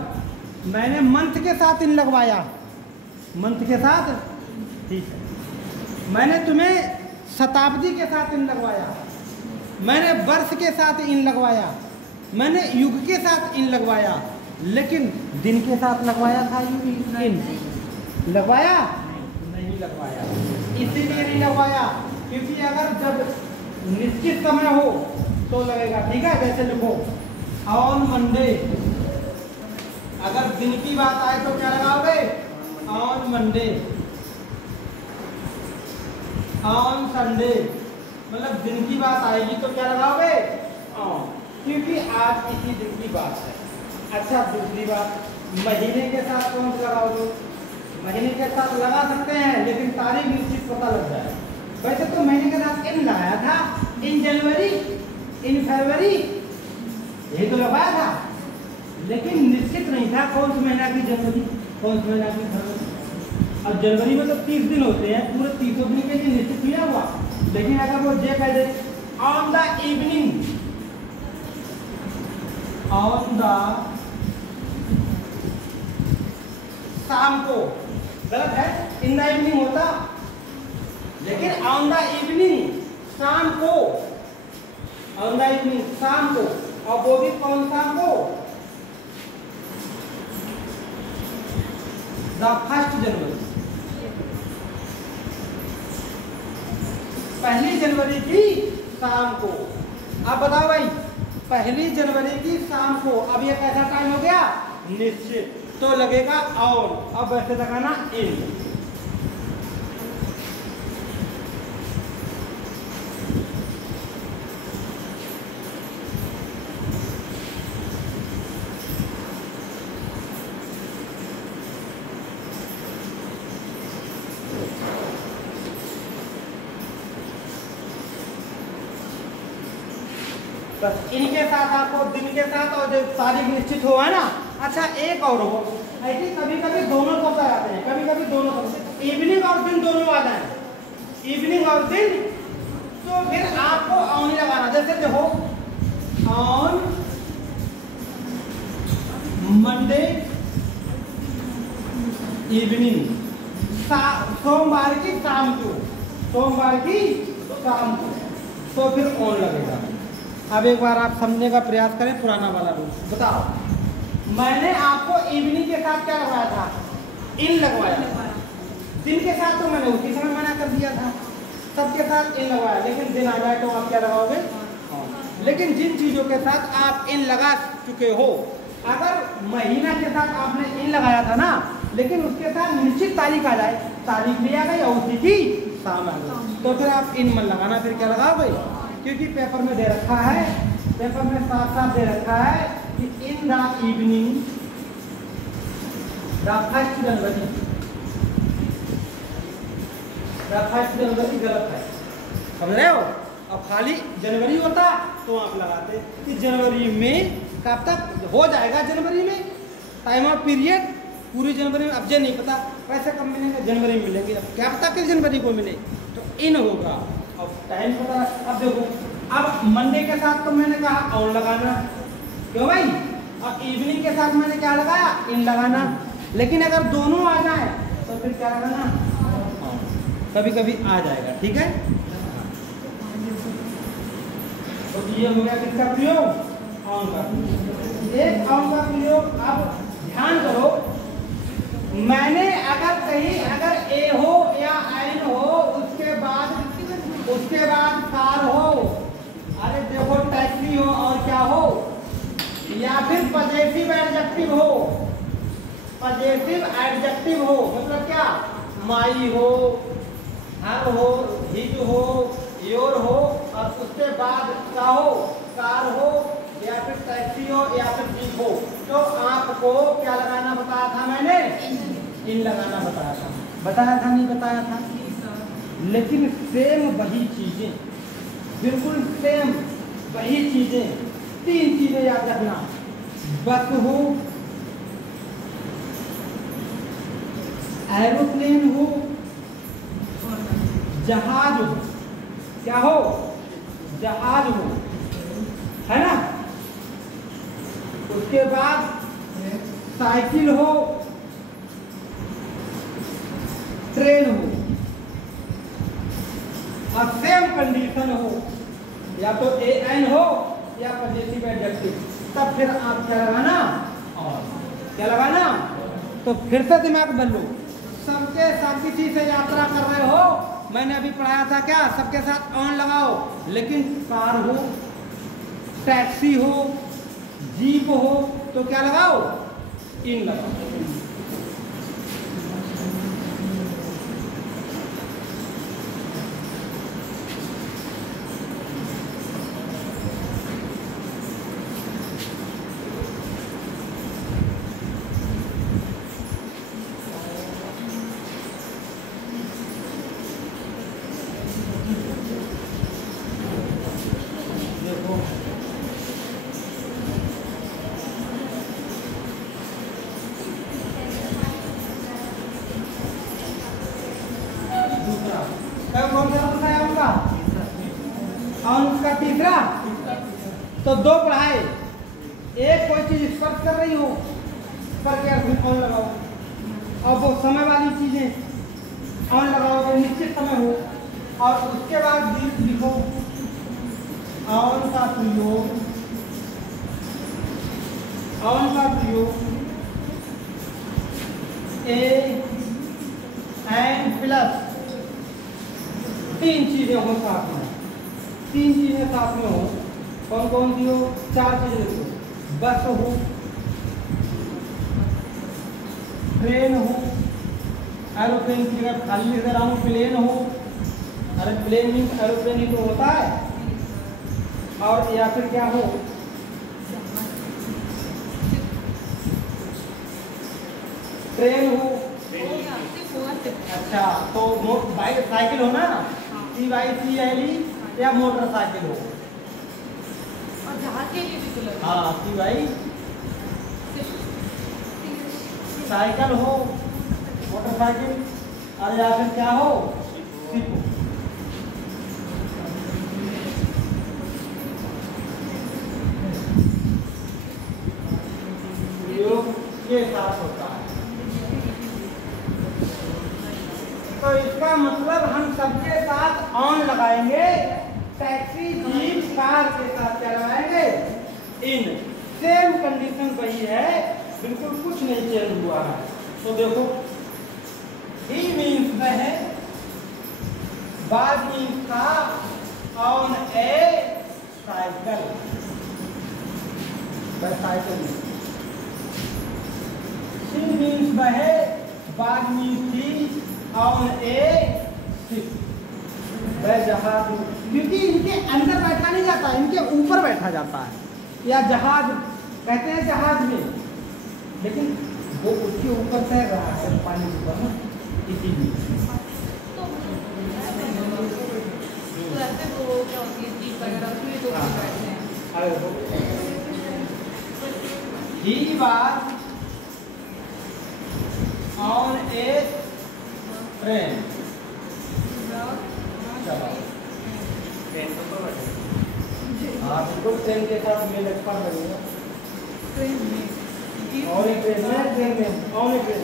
मैंने मंथ के साथ इन लगवाया, मंथ के साथ, ठीक है। मैंने तुम्हें शताब्दी के साथ इन लगवाया, मैंने वर्ष के साथ इन लगवाया, मैंने युग के साथ इन लगवाया, लेकिन दिन के साथ लगवाया था इन लगवाया नहीं लगवाया। इसीलिए नहीं लगवाया क्योंकि अगर जब निश्चित समय हो तो लगेगा, ठीक है। जैसे लिखो ऑन मंडे, अगर दिन की बात आए तो क्या लगाओगे? ऑन मंडे, ऑन संडे, मतलब दिन की बात आएगी तो क्या लगाओगे? ऑन, क्योंकि आज इसी दिन की बात है। अच्छा, दूसरी बात, महीने के साथ कौन सा लगाओगे? महीने के साथ लगा सकते हैं, लेकिन तारीख निश्चित पता लग जाए। वैसे तो महीने के साथ इन लगाया था, इन जनवरी, इन फरवरी, यही तो लगाया था, लेकिन निश्चित नहीं था कौन सा महीना की जनवरी, कौन सा महीना की फरवरी। अब जनवरी में तो 30 दिन होते हैं, पूरे 30 दिन के लिए निश्चित किया हुआ। लेकिन अगर वो ये कह दे on the evening, on the शाम को, गलत है, इन द इवनिंग होता, लेकिन ऑन द इवनिंग शाम को, ऑन द इवनिंग शाम को, और वो भी कौन शाम को? द 1 जनवरी, 1 जनवरी की शाम को। अब बताओ भाई, 1 जनवरी की शाम को, अब ये कैसा टाइम हो गया? निश्चित, तो लगेगा ऑन। अब वैसे लगाना इन। बस इनके साथ आपको दिन के साथ और जो तारीख निश्चित हुआ है ना, अच्छा एक और हो, ऐसे कभी कभी दोनों शब्द आ जाते हैं, कभी कभी दोनों शब्द, इवनिंग और दिन दोनों आ जाए, इवनिंग और दिन, तो फिर आपको ऑन लगाना। जैसे देखो ऑन मंडे इवनिंग, सोमवार की शाम को, सोमवार की शाम को, तो फिर ऑन लगेगा। अब एक बार आप समझने का प्रयास करें पुराना वाला रूल। बताओ, मैंने आपको इवनिंग के साथ क्या लगवाया था? इन लगवाया। दिन के साथ तो मैंने उसी समय मना कर दिया था, सबके साथ इन लगवाया, लेकिन दिन आ जाए तो आप क्या लगाओगे? लेकिन जिन चीजों के साथ आप इन लगा चुके हो, अगर महीना के साथ आपने इन लगाया था ना, लेकिन उसके साथ निश्चित तारीख आ जाए, तारीख भी आ गई और उसी की शाम आ गई, तो फिर आप इन मन लगाना। फिर क्या लगाओगे? क्योंकि पेपर में दे रखा है, पेपर में साफ साफ दे रखा है कि in the evening the 1 January, the 1 जनवरी गलत है, समझ रहे हो? अब खाली जनवरी होता तो आप लगाते कि जनवरी में, कब तक हो जाएगा जनवरी में, टाइम ऑफ पीरियड पूरी जनवरी में। अब जे नहीं पता पैसे कब मिलेंगे, जनवरी में मिलेंगे, अब क्या पता कि जनवरी को मिले, तो इन होगा। अब टाइम पता, अब देखो, अब मंडे के साथ तो मैंने कहा ऑन लगाना, क्यों भाई? अब इवनिंग के साथ मैंने क्या लगाया? इन लगाना। लेकिन अगर दोनों आ जाए तो फिर क्या लगाना? कभी कभी आ जाएगा, ठीक है? तो ये हो गया किसका प्रयोग? ऑन का। एक ऑन का प्रयोग। अब ध्यान करो, मैंने अगर कहीं अगर ए हो या एन हो, उसके बाद कार हो, अरे देखो टैक्सी हो और क्या हो, या फिर पजेसिव एडजेक्टिव हो, पजेसिव एडजेक्टिव हो, मतलब क्या? माई हो, हर हो, हिज हो, योर हो, और उसके बाद क्या हो? कार हो, या फिर टैक्सी हो, या फिर जीप हो, तो आपको क्या लगाना बताया था मैंने? इन लगाना बताया था। बताया था नहीं बताया था? लेकिन सेम वही चीजें, बिल्कुल सेम वही चीजें, 3 चीजें याद रखना। बस हो, एरोप्लेन हो, जहाज हो, क्या हो? जहाज हो, है ना? उसके बाद साइकिल हो, ट्रेन हो, और सेम कंडीशन हो, या तो ए एन हो या पजेसिव एडजेक्टिव, तब फिर आप क्या लगाना? और क्या लगाना? तो फिर से दिमाग बदलो। सबके साथ किसी से यात्रा कर रहे हो, मैंने अभी पढ़ाया था क्या? सबके साथ ऑन लगाओ, लेकिन कार हो, टैक्सी हो, जीप हो, तो क्या लगाओ? इन लगाओ। तीसरा, तो 2 पढ़ाए, एक कोई चीज स्पर्श कर रही हो, करके ऑन लगाओ, और वो समय वाली चीजें ऑन लगाओगे, निश्चित समय हो, और उसके बाद लिखो ऑन का प्रयोग, ऑन का प्रयोग ए एंड प्लस 3 चीजें हो साथ में, 3 चीजें साथ में हो। कौन कौन सी हो? 4 चीजें हो। बस हो, ट्रेन हो, एरोप्लेन की जगह खाली लिख रहा हूँ प्लेन हो, अरे प्लेन मीन्स एरोप्लेन ही तो होता है, और या फिर क्या हो? ट्रेन हो। अच्छा, तो बाइक साइकिल हो ना, CYCLE, या मोटरसाइकिल हो, और जहाज के लिए भी तो लगता है। हाँ CY साइकिल हो, मोटरसाइकिल, और या फिर क्या हो, शिप हो। प्रयोग के साथ होता है। तो इसका मतलब हम सबके साथ ऑन लगाएंगे, टैक्सी, जीप, कार के साथ क्या लगाएंगे, इन। सेम कंडीशन वही है, बिल्कुल कुछ नहीं चेंज हुआ है। तो देखो, ही मीन्स में है, बाद मीन्स था on A cycle, cycle. She means में है, बाद मीन्स थी ऑन ए शिप, वह जहाज। क्योंकि इनके अंदर बैठा नहीं जाता, इनके ऊपर बैठा जाता है, या जहाज कहते हैं जहाज में, लेकिन वो उसके ऊपर तैर रहा है पानी के ऊपर ना, इसीलिए। तो ऐसे वो क्या होती है जीप वगैरह उसमें तो बैठते हैं। He was on a train. हाँ बिल्कुल ट्रेन के साथ मेल एक्सपर लगेगा। और एक ट्रेन में, ट्रेन में और एक ट्रेन।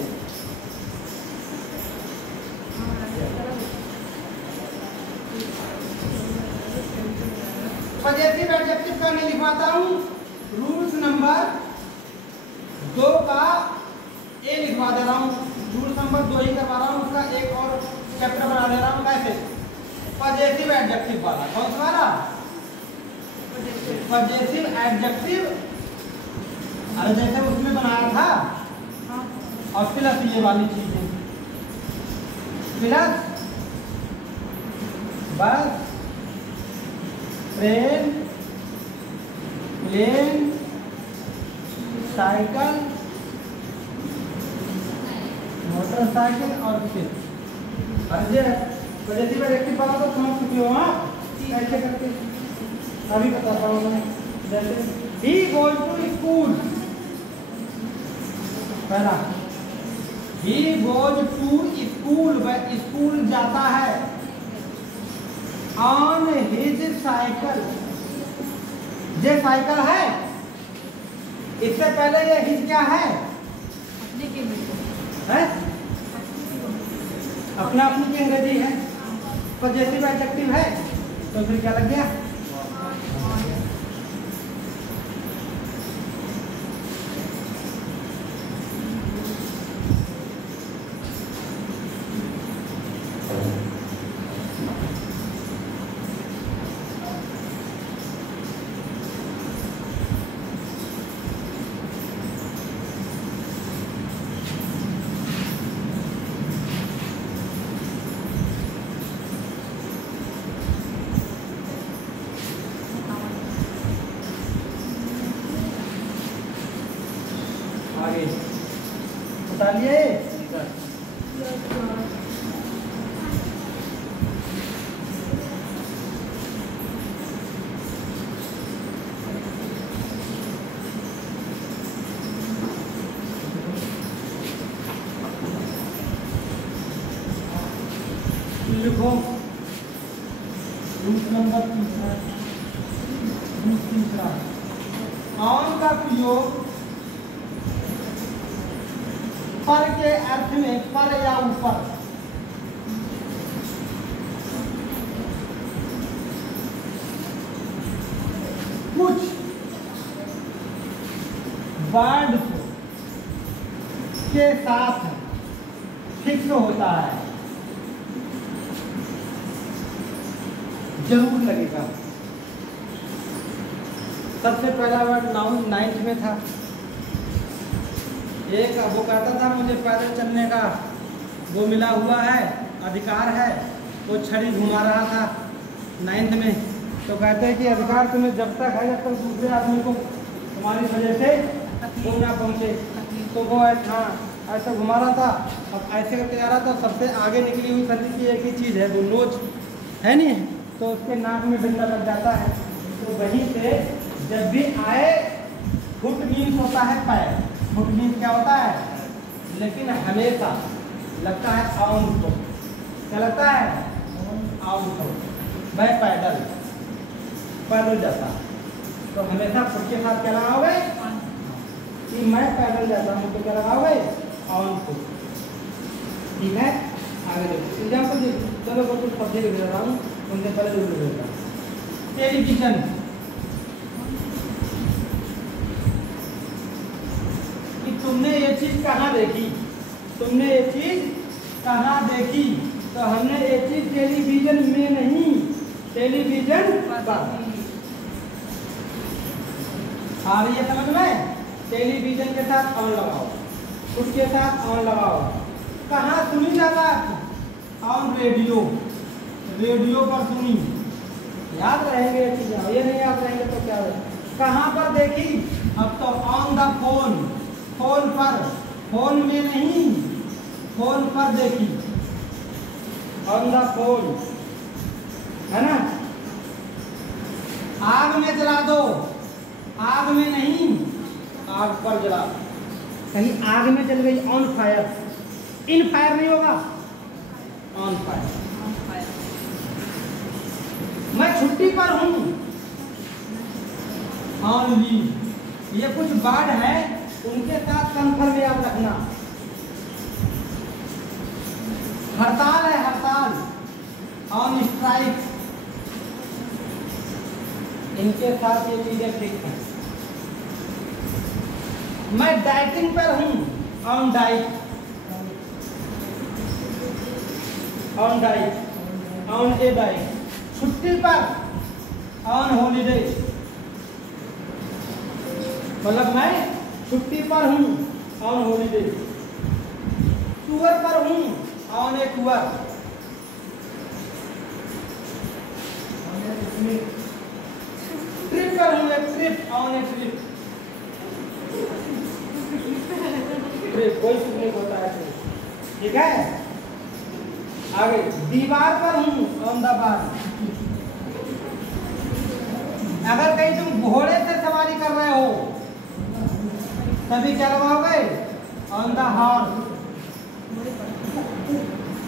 पॉजिटिव एडजेक्टिव का नहीं लिखवाता हूँ, रूल्स नंबर 2 का ए लिखवा दे रहा हूँ, रूल्स नंबर 2 ही करवा रहा हूँ, उसका एक और चैप्टर बना दे रहा हूँ। कैसे? पॉजिटिव एडजेक्टिव वाला। कौन सा वाला? Positive adjective. अरे जैसे उसमें बनाया था, और प्लस ये वाली चीजें, प्लस बस, ट्रेन, प्लेन, साइकिल, मोटरसाइकिल और शिप। अरे पॉजिटिव एडजेक्टिव वाला तो समझ चुके हो आप कैसे करते, अभी बताता हूँ मैं। जैसे ही गोज टू स्कूल, पहला ही गोज टू स्कूल, वह स्कूल जाता है। ऑन हिज साइकिल, ये साइकिल है, इससे पहले ये हिज क्या है? है? अपना अपनी की अंग्रेजी है, पॉजिटिव एडजेक्टिव है, तो फिर क्या लग गया? बताइए। लिखो रूट नंबर तीसरा, ऑन का प्रयोग पर के अर्थ में, पर या ऊपर, कुछ वर्ड के साथ फिक्स होता है, जरूर लगेगा। सबसे पहला वर्ड नाउन 9th में था। एक वो कहता था मुझे पैदल चलने का वो मिला हुआ है, अधिकार है, वो छड़ी घुमा रहा था 9th में। तो कहते हैं कि अधिकार तुम्हें जब तक है जब तक दूसरे आदमी को तुम्हारी वजह से वो ना पहुँचे। तो वो हाँ ऐसा घुमा रहा था, अब ऐसे करके आ रहा था, सबसे आगे निकली हुई शरीर की एक ही चीज़ है, वो नोच है नहीं, तो उसके नाक में डंडा लग जाता है। तो वहीं से जब भी आए, फुट मीन्स होता है पैर, फुट मीन्स क्या होता है? लेकिन हमेशा लगता है ऑन को। क्या लगता है? ऑन को। मैं पैदल जाता, तो हमेशा खुद के साथ क्या लगाओगे? कि मैं पैदल जाता हूँ तो क्या लगाओगे? ऑन को। ठीक है, आगे देखो एग्जाम्पल देखो। चलो वो कुछ पब्लिक लिख रहा हूँ, उनसे पहले जो लिख रहा हूँ। टेलीविजन, कि तुमने ये चीज कहाँ देखी? तुमने ये चीज कहाँ देखी? तो हमने ये चीज टेलीविजन में नहीं, टेलीविजन पर। आ रही है समझ में? टेलीविजन के साथ ऑन लगाओ, उसके साथ ऑन लगाओ। कहाँ सुनी जाता? ऑन रेडियो, रेडियो पर सुनी। याद रहेंगे ये चीजें, ये नहीं याद रहेंगे तो क्या है? कहाँ पर देखी? अब तो ऑन द फोन, फोन पर, फोन में नहीं, फोन पर देखी। ऑन द फोन, है ना? आग में जला दो, आग में नहीं, आग पर जला। कहीं आग में जल गई, ऑन फायर। इन फायर नहीं होगा, ऑन फायर। मैं छुट्टी पर हूं, ऑन लीव। ये कुछ वर्ड है, उनके साथ कन्फर्म याद रखना। हड़ताल है, हड़ताल, ऑन स्ट्राइक। इनके साथ ये चीजें ठीक है। मैं डाइटिंग पर हूं, on diet, on diet, on A diet. छुट्टी पर, ऑन हॉलीडे। मतलब मैं छुट्टी पर हूं, ऑन हॉलीडे। टूर पर हूं, ऑन ए टूर। ट्रिप पर हूं, एक trip, on A trip. Trip कोई पिकनिक होता है, ठीक है। आगे, दीवार पर हूं, ऑन द बार। अगर कहीं तुम घोड़े से सवारी कर रहे हो तभी क्या लगाओगे? On the horse.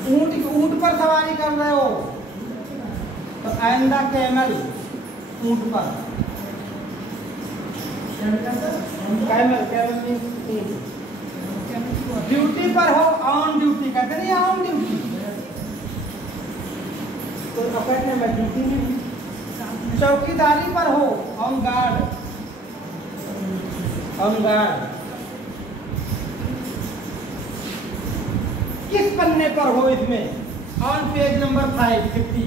ऊंट पर सवारी कर रहे हो तो एंड द कैमल, ऊंट पर। कैमल, कैमल मींस ऊंट। ड्यूटी पर हो, ऑन ड्यूटी। कहते नहीं ऑन ड्यूटी, तो अपने में ड्यूटी में। चौकीदारी पर हो, ऑन गार्ड, ऑन गार्ड। किस पन्ने पर हो इसमें? ऑन पेज नंबर 550,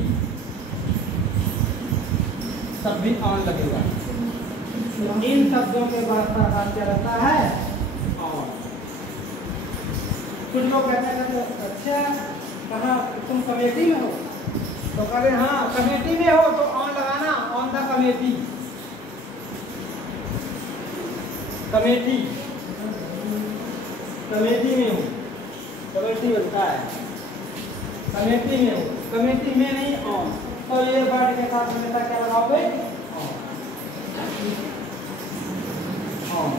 तब भी ऑन लगेगा। इन शब्दों के बाद क्या रहता है? ऑन। कुछ लोग कहते हैं अच्छा कहाँ तुम कमेटी में हो, तो कह रहे हाँ कमेटी में हो तो ऑन लगाना, on the committee. Committee, committee में हो, कमेटी बनता है, कमेटी में हो, कमेटी में नहीं, ऑन। तो ये वर्ड के साथ हमेशा क्या लगाओगे? ऑन।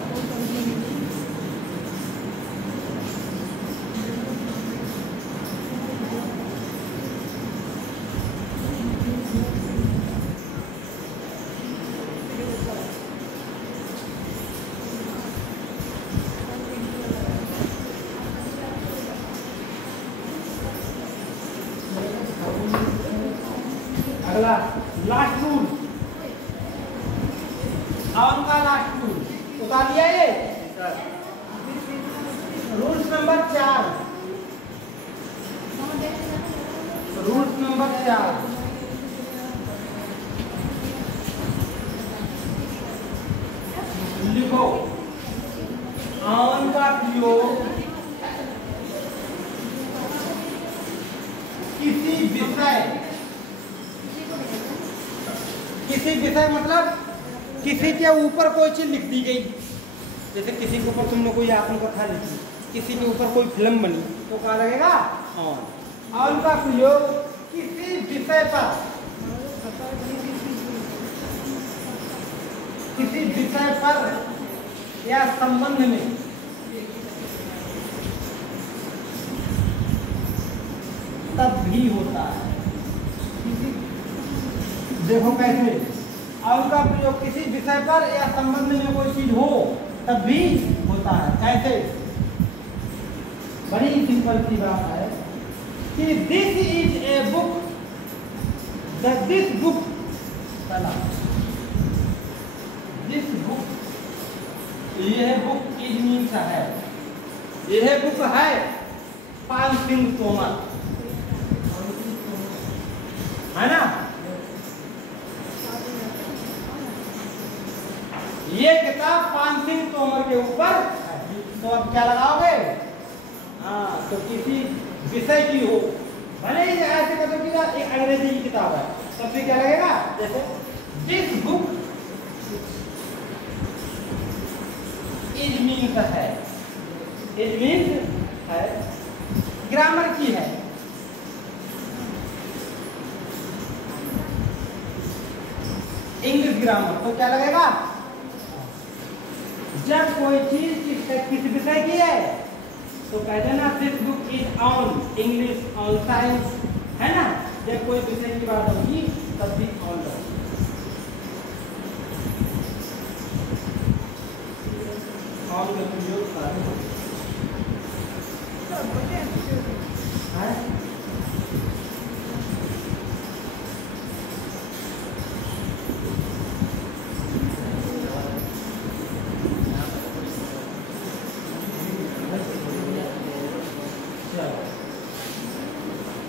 अगला लास्ट रूल, ऑन का लास्ट रूल उतार दिया ये। Rules number 4, rules number 4। लिखो, ऑन का प्रयोग किसी विषय, किसी विषय मतलब किसी के ऊपर कोई चीज लिख दी गई। जैसे किसी के ऊपर तुमने कोई आत्मकथा लिखी, किसी के ऊपर कोई फिल्म बनी, तो क्या लगेगा? ऑन। ऑन का प्रयोग किसी विषय पर, किसी विषय पर या संबंध में भी होता है। देखो कैसे, अव का प्रयोग किसी विषय पर या संबंध में कोई चीज हो तब भी होता है। कैसे? बड़ी सिंपल सी बात है कि this is a book, this book, this book, यह बुक इज मीन्स है, यह बुक है पान सिंह तोमर, है ना? ये किताब पान सिंह तोमर के ऊपर, तो अब क्या लगाओगे? हाँ, तो किसी विषय की हो, भले ही ऐसे मतलब कि एक अंग्रेजी की किताब है, तब भी क्या लगेगा? जैसे दिस बुक इज मीन्स है, इज मीन्स है, ग्रामर की है। इंग्लिश ग्रामर, तो क्या लगेगा? जब कोई चीज किस विषय की है तो कह देना this book is on English, on science, है ना? जब कोई विषय की बात होगी तब भी ऑन होगी। ऑन का प्रयोग है।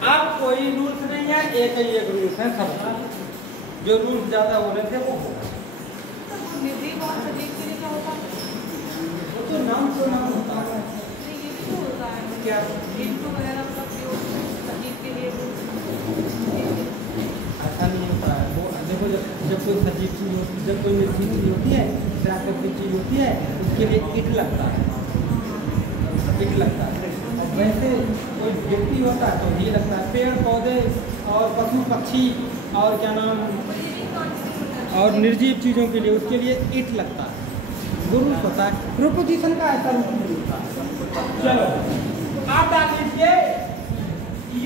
अब कोई रूल्स नहीं है, एक ही एक रूल्स है सबका, जो रूल्स ज्यादा हो रहे थे वो होगा। निर्जीव और सजीव के लिए क्या होता है? वो तो नाम से नाम होता है। नहीं, ये भी तो होता है क्या? इंटू वगैरह का प्रयोग सजीव के लिए ऐसा नहीं होता है। वो देखो, जब कोई सजीव चीज होती है, जब कोई निर्जीव चीज होती है, प्राकृतिक चीज होती है, उसके लिए इट लगता है, इट लगता है। वैसे कोई व्यक्ति होता है तो ही लगता है, पेड़ पौधे और पशु पक्षी और क्या नाम और निर्जीव चीज़ों के लिए, उसके लिए इट लगता है, गुरु होता है। प्रोपोजिशन का ऐसा रूप नहीं होता है। चलो आप डाल लीजिए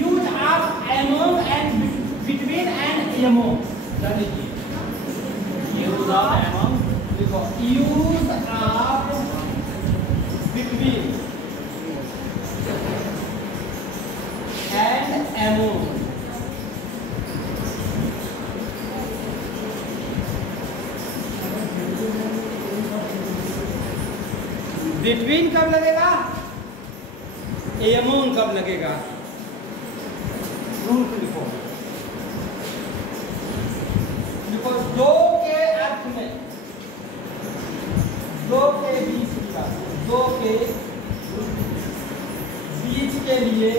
use of among and between and among, डाल लीजिए यूज ऑफ एमोंग, देखो use of between and among, between कब लगेगा? among कब लगेगा? रूल लिखो, देखो दो के अर्थ में, दो के बीच का, दो के बीच के लिए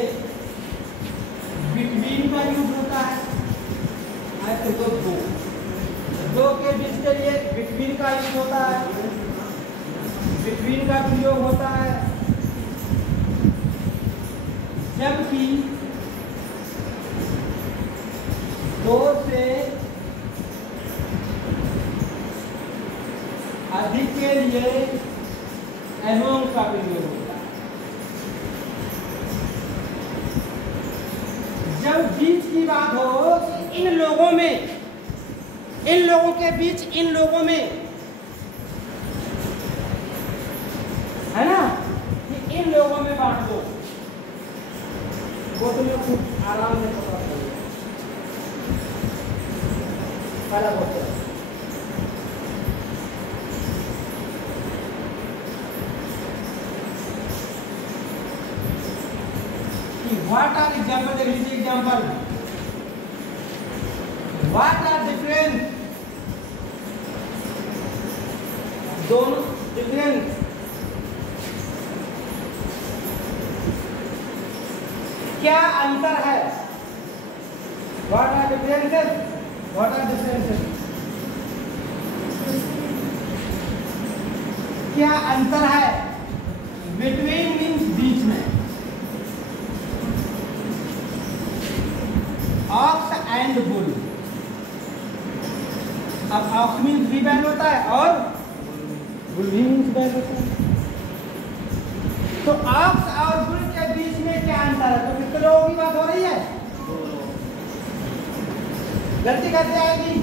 बिटवीन का यूज होता है। तो दो के बीच के लिए बिटवीन का यूज होता है, बिटवीन का प्रयोग होता है। जबकि दो से अधिक के लिए एमोंग का प्रयोग होता है। जब बीच की बात हो, इन लोगों में, इन लोगों के बीच, इन लोगों में, है ना, कि इन लोगों में बांट दो, वो तो लोग आराम से पकड़ लेंगे। पहला क्वेश्चन, व्हाट आर एग्जाम्पल, देख लीजिए एग्जाम्पल, व्हाट आर डिफरेंस, दोनों डिफरेंस, क्या अंतर है? What are differences, what are differences, क्या अंतर है? बिटवीन मीन्स बीच में, ऑक्स एंड बुल। अब ऑक्स मीन्स भी बैन होता है और बुल भी मीन्स बैन होता है। तो ऑक्स और बुल के बीच में क्या अंतर है? तो कितने लोगों की बात हो रही है? गलती कैसे आएगी?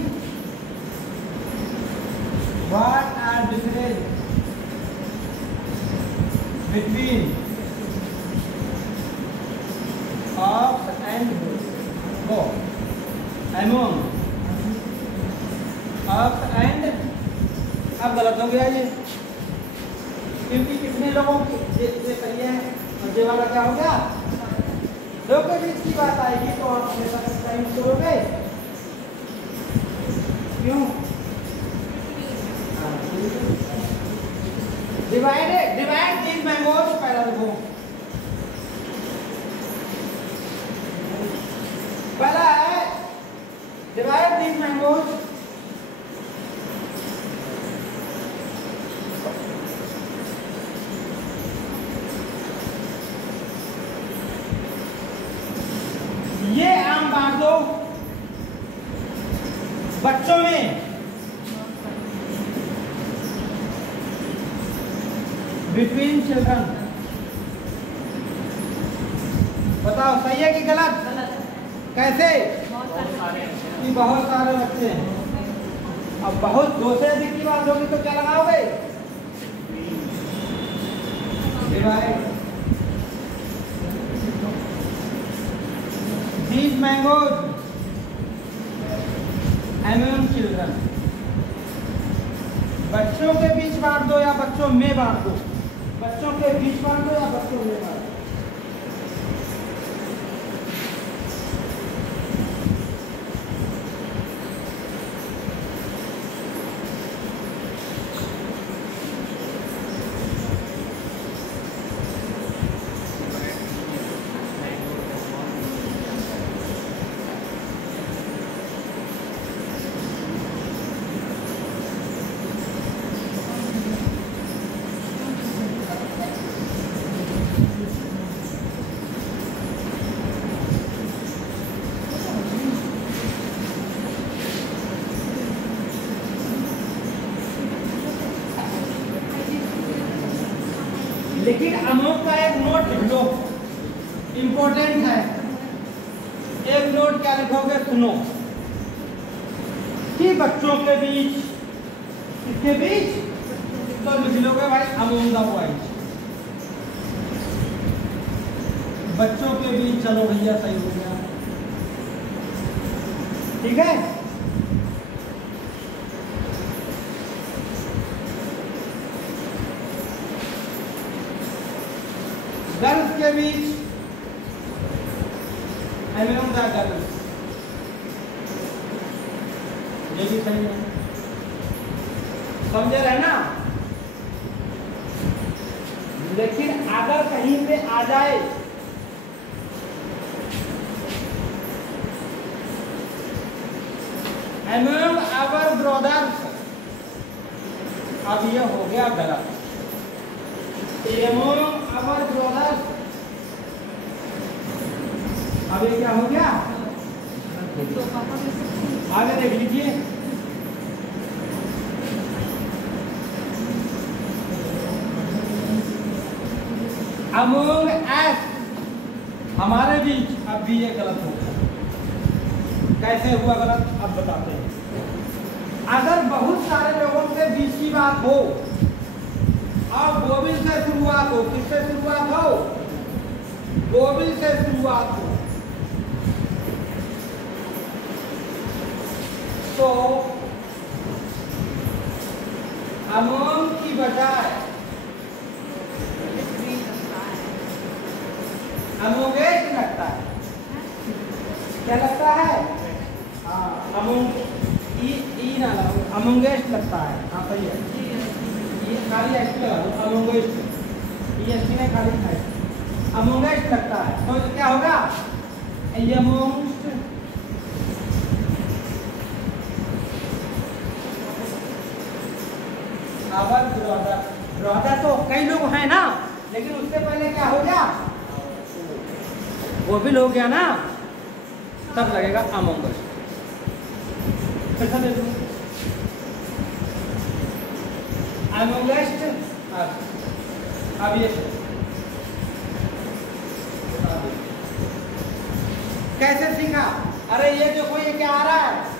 What are difference between of and go? Among of and अब गलत हो गया ये, क्योंकि कितने लोगों की ये सही है और ये वाला क्या हो गया? दो के बीच की बात आएगी तो आप हमेशा टाइम करोगे क्यों? डिवाइड दीज मैंगोज, पहला देखो पहला है डिवाइड दीज मैंगोज ये आम बांट दो बच्चों में बिटवीन चिल्ड्रन। बताओ सही है कि गलत? कैसे? कि बहुत सारे बच्चे हैं। अब बहुत दो से अधिक की बात होगी तो क्या लगाओगे? Divide these mangoes among children। बच्चों के बीच बांट दो या बच्चों में बांट दो? बच्चों के बीच बांट दो या बच्चों में बांट दो? लेकिन अमोक का एक नोट लिख लो, इंपॉर्टेंट है। एक नोट क्या लिखोगे? सुनो कि बच्चों के बीच, किसके बीच? तो लिख लोगे भाई अमोंग द बॉयज, बच्चों के बीच। चलो भैया सही हो गया, ठीक है। गर्ल्स के बीच among the girls, ये भी सही है, समझे रहे ना। लेकिन अगर कहीं पे आ जाए among our brothers, अब ये हो गया गलत। among our brothers, अब ये क्या हो गया? आगे देख लीजिए, among us, हमारे बीच। अब भी ये गलत हो गया। कैसे हुआ गलत? अब बताते हैं। अगर बहुत सारे लोगों के बीच की बात हो और गोविंद से शुरुआत हो, किससे शुरुआत हो? गोविंद से शुरुआत हो, तो अमोंग की बजाय अमोंगेस्ट लगता है। क्या लगता है? हाँ, अमोंग ई ना लगाओ, अमोंगेस्ट लगता है। हाँ सही है, ये खाली एस लगा दो, अमोंगेस्ट, ये एस ने खाली है, अमोंगेस्ट लगता है। तो क्या होगा? Amongst our brother. ब्रदर तो कई लोग हैं ना, लेकिन उससे पहले क्या हो गया? वो भी हो गया ना, तब लगेगा अमोंगस्ट। कैसा दे दूं? अमोंगस्ट। अब ये कैसे सीखा? अरे ये देखो, ये क्या आ रहा है?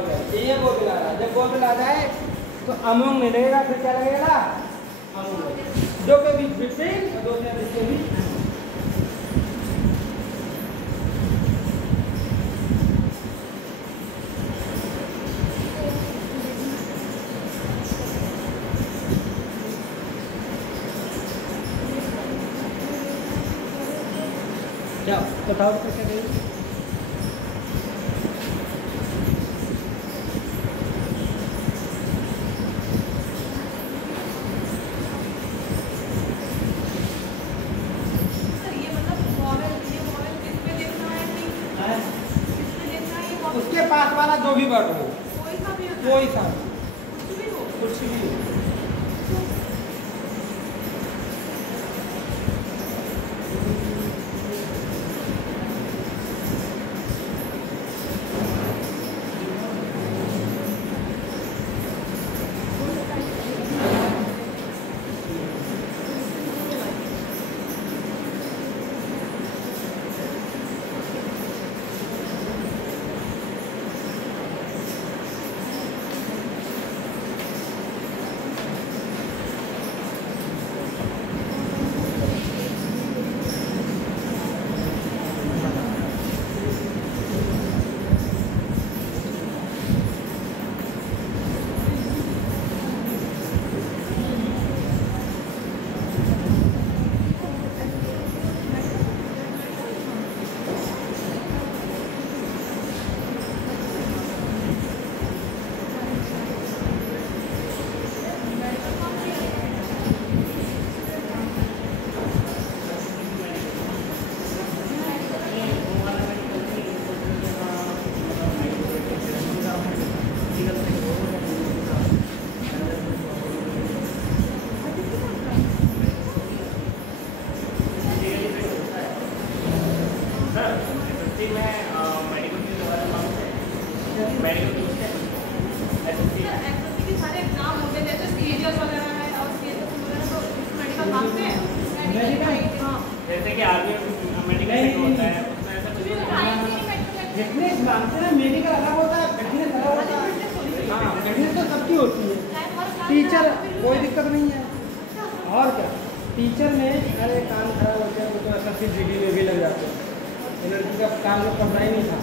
हो जाए। ये बोतल आ रहा है, जब बोतल आ जाए तो अमोंग नहीं लगेगा, फिर क्या लगेगा? अमोंग लगेगा। दो के बीच बिटवीन और दो के बीच के बीच। क्या बताओ कैसे गई? उसके पास वाला जो भी वर्ड हो, कोई सा कुछ भी हो। जैसे कि आगे मेडिकल होता है उसमें ऐसा कुछ फिटनेस मानते हैं, मेडिकल अलग होता है, फिटनेस अलग होता है। हाँ, फिटनेस तो सबकी होती है। टीचर कोई दिक्कत नहीं है। और क्या, टीचर में अरे काम खराब हो गया तो ऐसा फिर डिग्री में भी लग जाते हैं। लड़की का काम में पढ़ना ही नहीं था,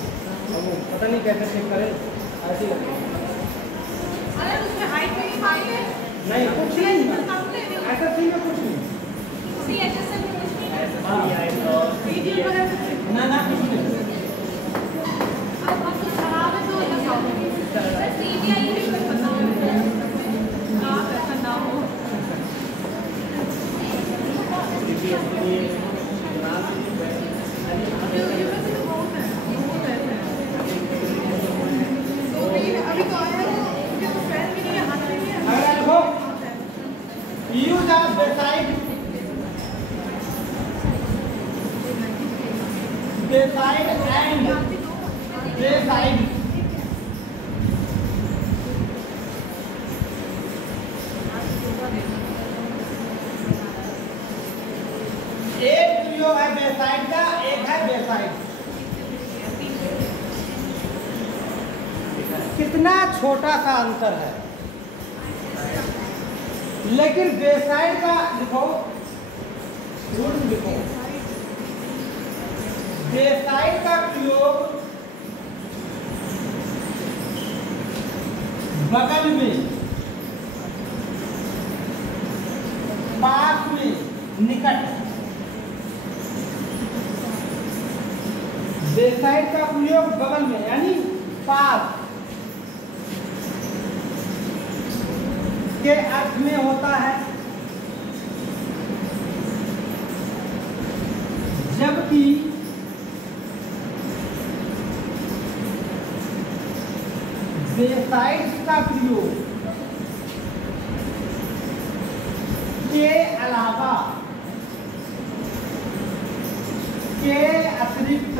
और वो पता नहीं कैसे चेक करें, ऐसे ही लगता है। नहीं कुछ नहीं, ऐसा चीज में कुछ नहीं। ना ना कुछ नहीं। Use as beside and beside. एक जो है बेसाइड का, एक है बेसाइड। कितना छोटा सा अंतर है, लेकिन बेसाइड का लिखो, लिखो बेसाइड का प्रयोग बगल में, पास में, निकट। बेसाइड का प्रयोग बगल में यानी पास के अर्थ में होता है, जबकि बेसाइड का प्रयोग के अलावा, के अतिरिक्त,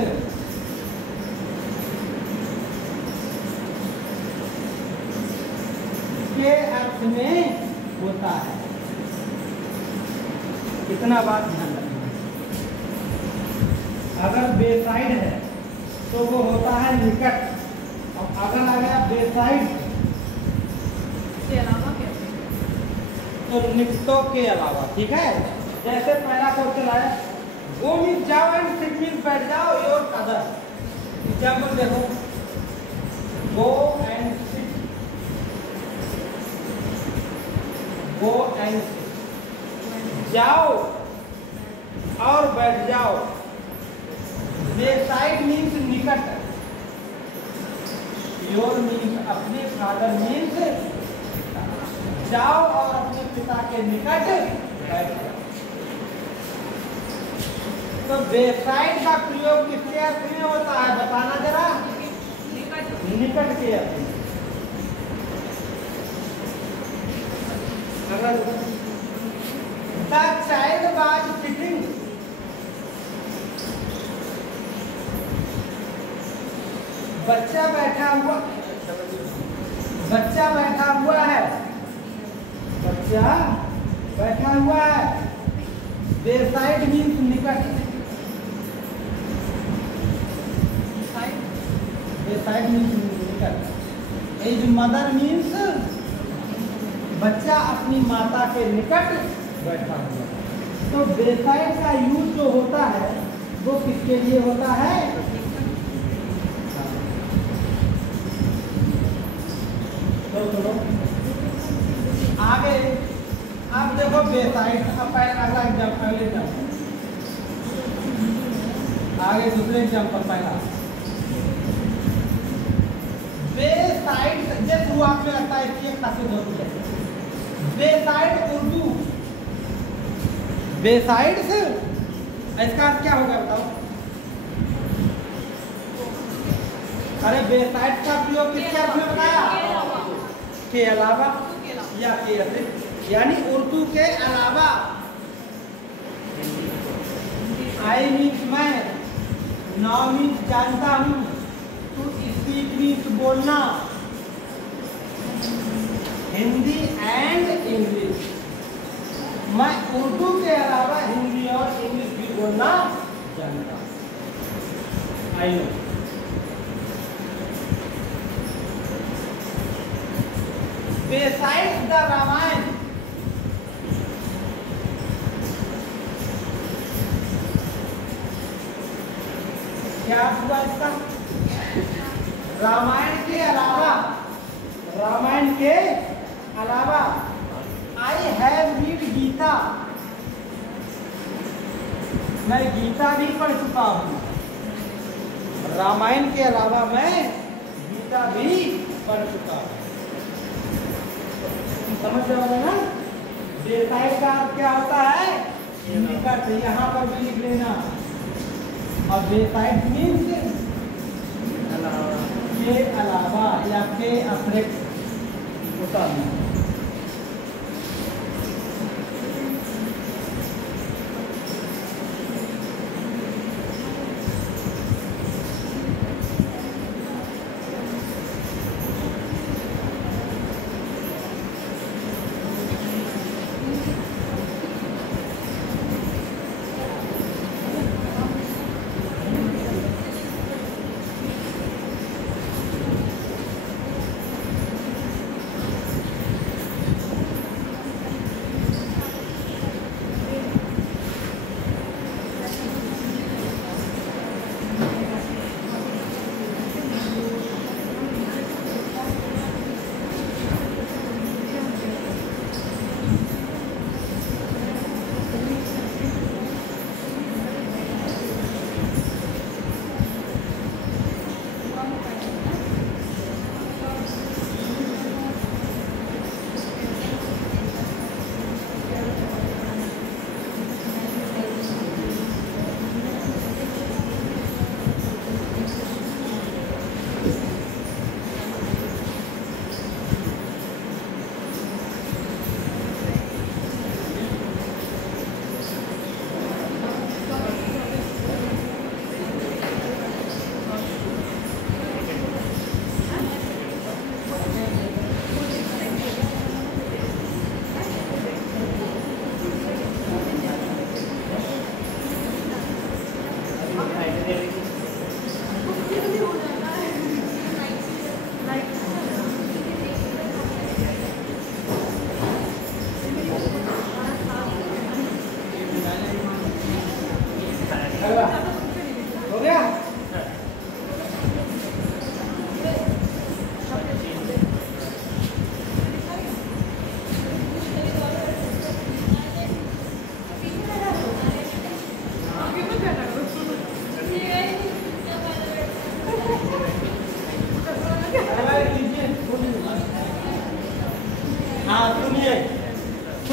के अर्थ में होता है। इतना बात ध्यान रखना। अगर बेसाइड है तो वो होता है निकट, और अगर आ गया बेसाइड के अलावा क्या? तो निकटों के अलावा, ठीक है। जैसे पहला क्वेश्चन है, गो मीन जाओ एंड सिट मीन बैठ जाओ योर अदर। एग्जाम्पल देखो, go and sit, go and sit, जाओ और बैठ जाओ। बेसाइड मीन्स निकट, योर मीन्स अपने, फादर मीन्स जाओ और अपने पिता के निकट बैठ जाओ। तो बेसाइड का प्रयोग किसके अर्थ में होता है बताना जरा। निकट के अर्थ में। द चाइल्ड वाज सिटिंग, बच्चा बैठा हुआ, बच्चा बैठा हुआ है, बच्चा बैठा हुआ है। बेसाइड मीन्स निकट, बेसाइड मीन्स निकट। एज मदर मीन्स बच्चा अपनी माता के निकट बैठा हुआ है। तो बेसाइड का यूज जो होता है वो किसके लिए होता है? चलो आगे आप देखो बेसाइड, अगला एग्जाम्पल, अगले एग्जाम्पल, आगे दूसरे एग्जाम्पल पहला। बेसाइड जब शुरुआत में लगता है इसकी एक खासियत होती है, बेसाइड उर्दू, बेसाइड से इसका अर्थ क्या होगा बताओ? अरे बेसाइड का प्रयोग किसके अर्थ में बताया? के अलावा या के अतिरिक्त, यानी उर्दू के अलावा। आई मीन्स मैं, नाउ मीन्स जानता हूँ, टू स्पीक मीन्स बोलना, हिंदी एंड इंग्लिश। मैं उर्दू के अलावा हिंदी और इंग्लिश भी बोलना जानता हूँ। I know. Besides the Ramayana, क्या हुआ इसका? रामायण के अलावा, रामायण के अलावा आई हैव रीड गीता, मैं गीता भी पढ़ चुका हूँ। रामायण के अलावा मैं गीता भी पढ़ चुका हूँ। समझ रहे ना? बेसाइड का अर्थ क्या होता है? निकट, यहाँ पर भी लिख लेना। और बेसाइड मीन्स के अलावा या के अतिरिक्त होता है।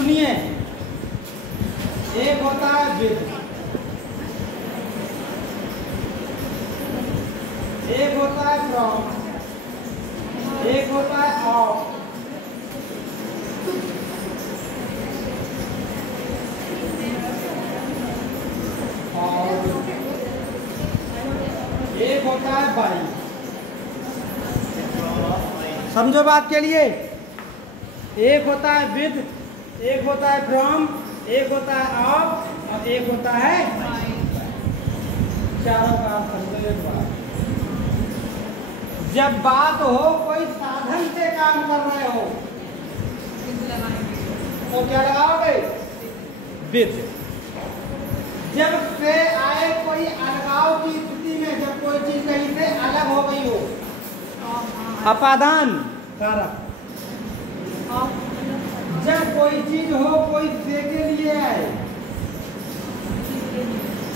सुनिए, एक होता है विद, एक होता है फ्रॉम, एक होता है ऑफ, और एक होता है बाई। समझो बात के लिए, एक होता है विद, एक होता है फ्रॉम, एक होता है ऑफ और एक होता है चारों का समझो एक बार। जब बात हो कोई साधन से काम कर रहे हो तो क्या लगाओगे? विद। जब से आए कोई अलगाव की स्थिति में, जब कोई चीज कहीं से अलग हो गई हो, अपादान कारक। जब कोई चीज हो कोई से के लिए आए,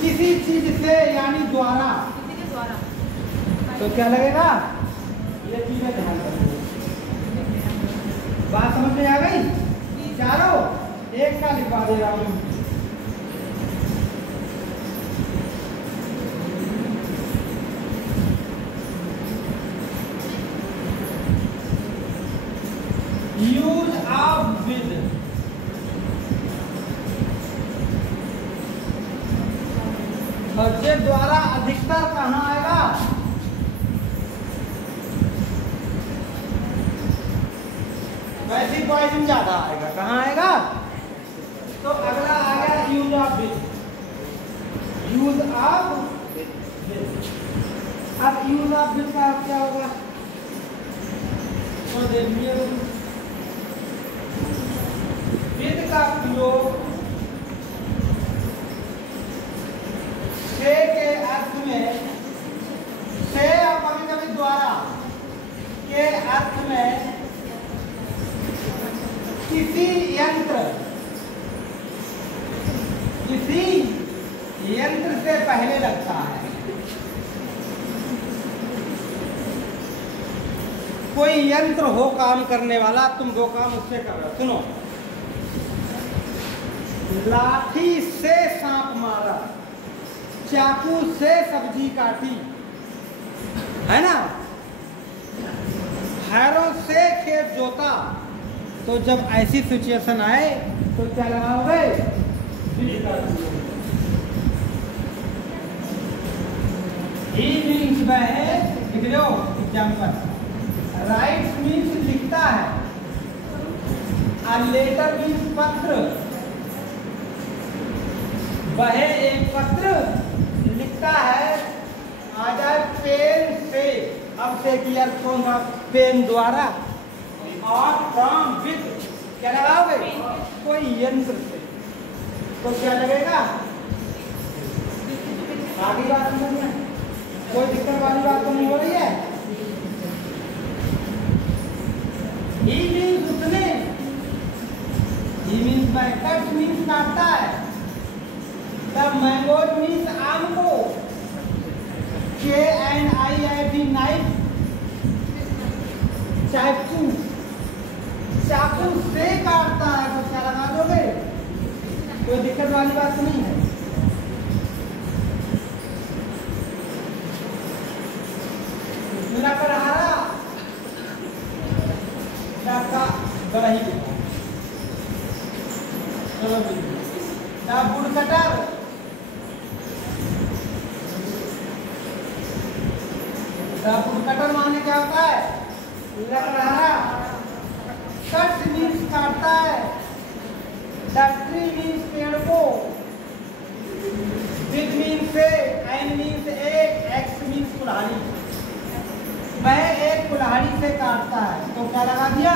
किसी चीज से यानी द्वारा, तो क्या लगेगा? ये चीजें ध्यान रखो। बात समझ में आ गई? चारों एक का लिखवा दे रहा हूं। यूज ऑफ विद, सब्जेक्ट द्वारा अधिकतर कहाँ आएगा? वैसी पॉइजन ज्यादा आएगा। कहाँ आएगा? तो अगला आ गया use of with. Use of with. अब यूज ऑफ विद का क्या होगा? तो देखिए विद का प्रयोग से के अर्थ में, से और कभी कभी द्वारा के अर्थ में किसी यंत्र से पहले लगता है। कोई यंत्र हो काम करने वाला, तुम वो काम उससे कर रहे हो। सुनो, लाठी से सांप मारा, चाकू से सब्जी काटी, है ना? हैरों से खेत जोता। तो जब ऐसी सिचुएशन आए तो क्या लगाओगे? ही मीन्स वह, लिख लो एग्जाम्पल। राइट मीन्स लिखता है, और लेटर मीन्स पत्र। वह एक पत्र लिखता है, आ जाए पेन से। अब से की अर्थ कौन सा? पेन द्वारा। और फ्रॉम विद क्या लगाओगे? कोई यंत्र से। तो क्या लगेगा? आगे बात समझ में? कोई दिक्कत वाली बात तो नहीं हो रही है? ही मीन्स उसने, ही मीन्स बाय, कट मीन्स काटता है। तब मैंगोज मीन्स आम को, KNIFE नाइफ, चाकू, चाकू से काटता है। तो क्या लगा दोगे? कोई दिक्कत वाली बात तो नहीं है? लकड़हारा का गढ़ही, चलो वुड कटर, वुड कटर माने क्या होता है? लकड़हारा। कट मीन्स काटता है। ट्री मीन्स पेड़ को। विद मीन्स से, एन मीन्स एक, एक्स मीन्स कुल्हाड़ी। वह एक कुल्हाड़ी से काटता है। तो क्या लगा दिया?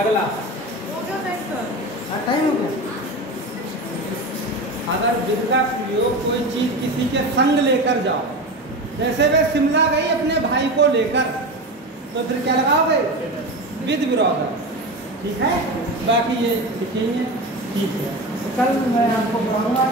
अगला हो गया टाइम सर? टाइम हो गया। अगर विद का प्रयोग कोई चीज किसी के संग लेकर जाओ, जैसे वे शिमला गई अपने भाई को लेकर, तो फिर क्या लगाओगे? विद विरोधक। ठीक है, बाकी ये लिखेंगे। ठीक है, तो कल मैं आपको पढ़ाऊंगा।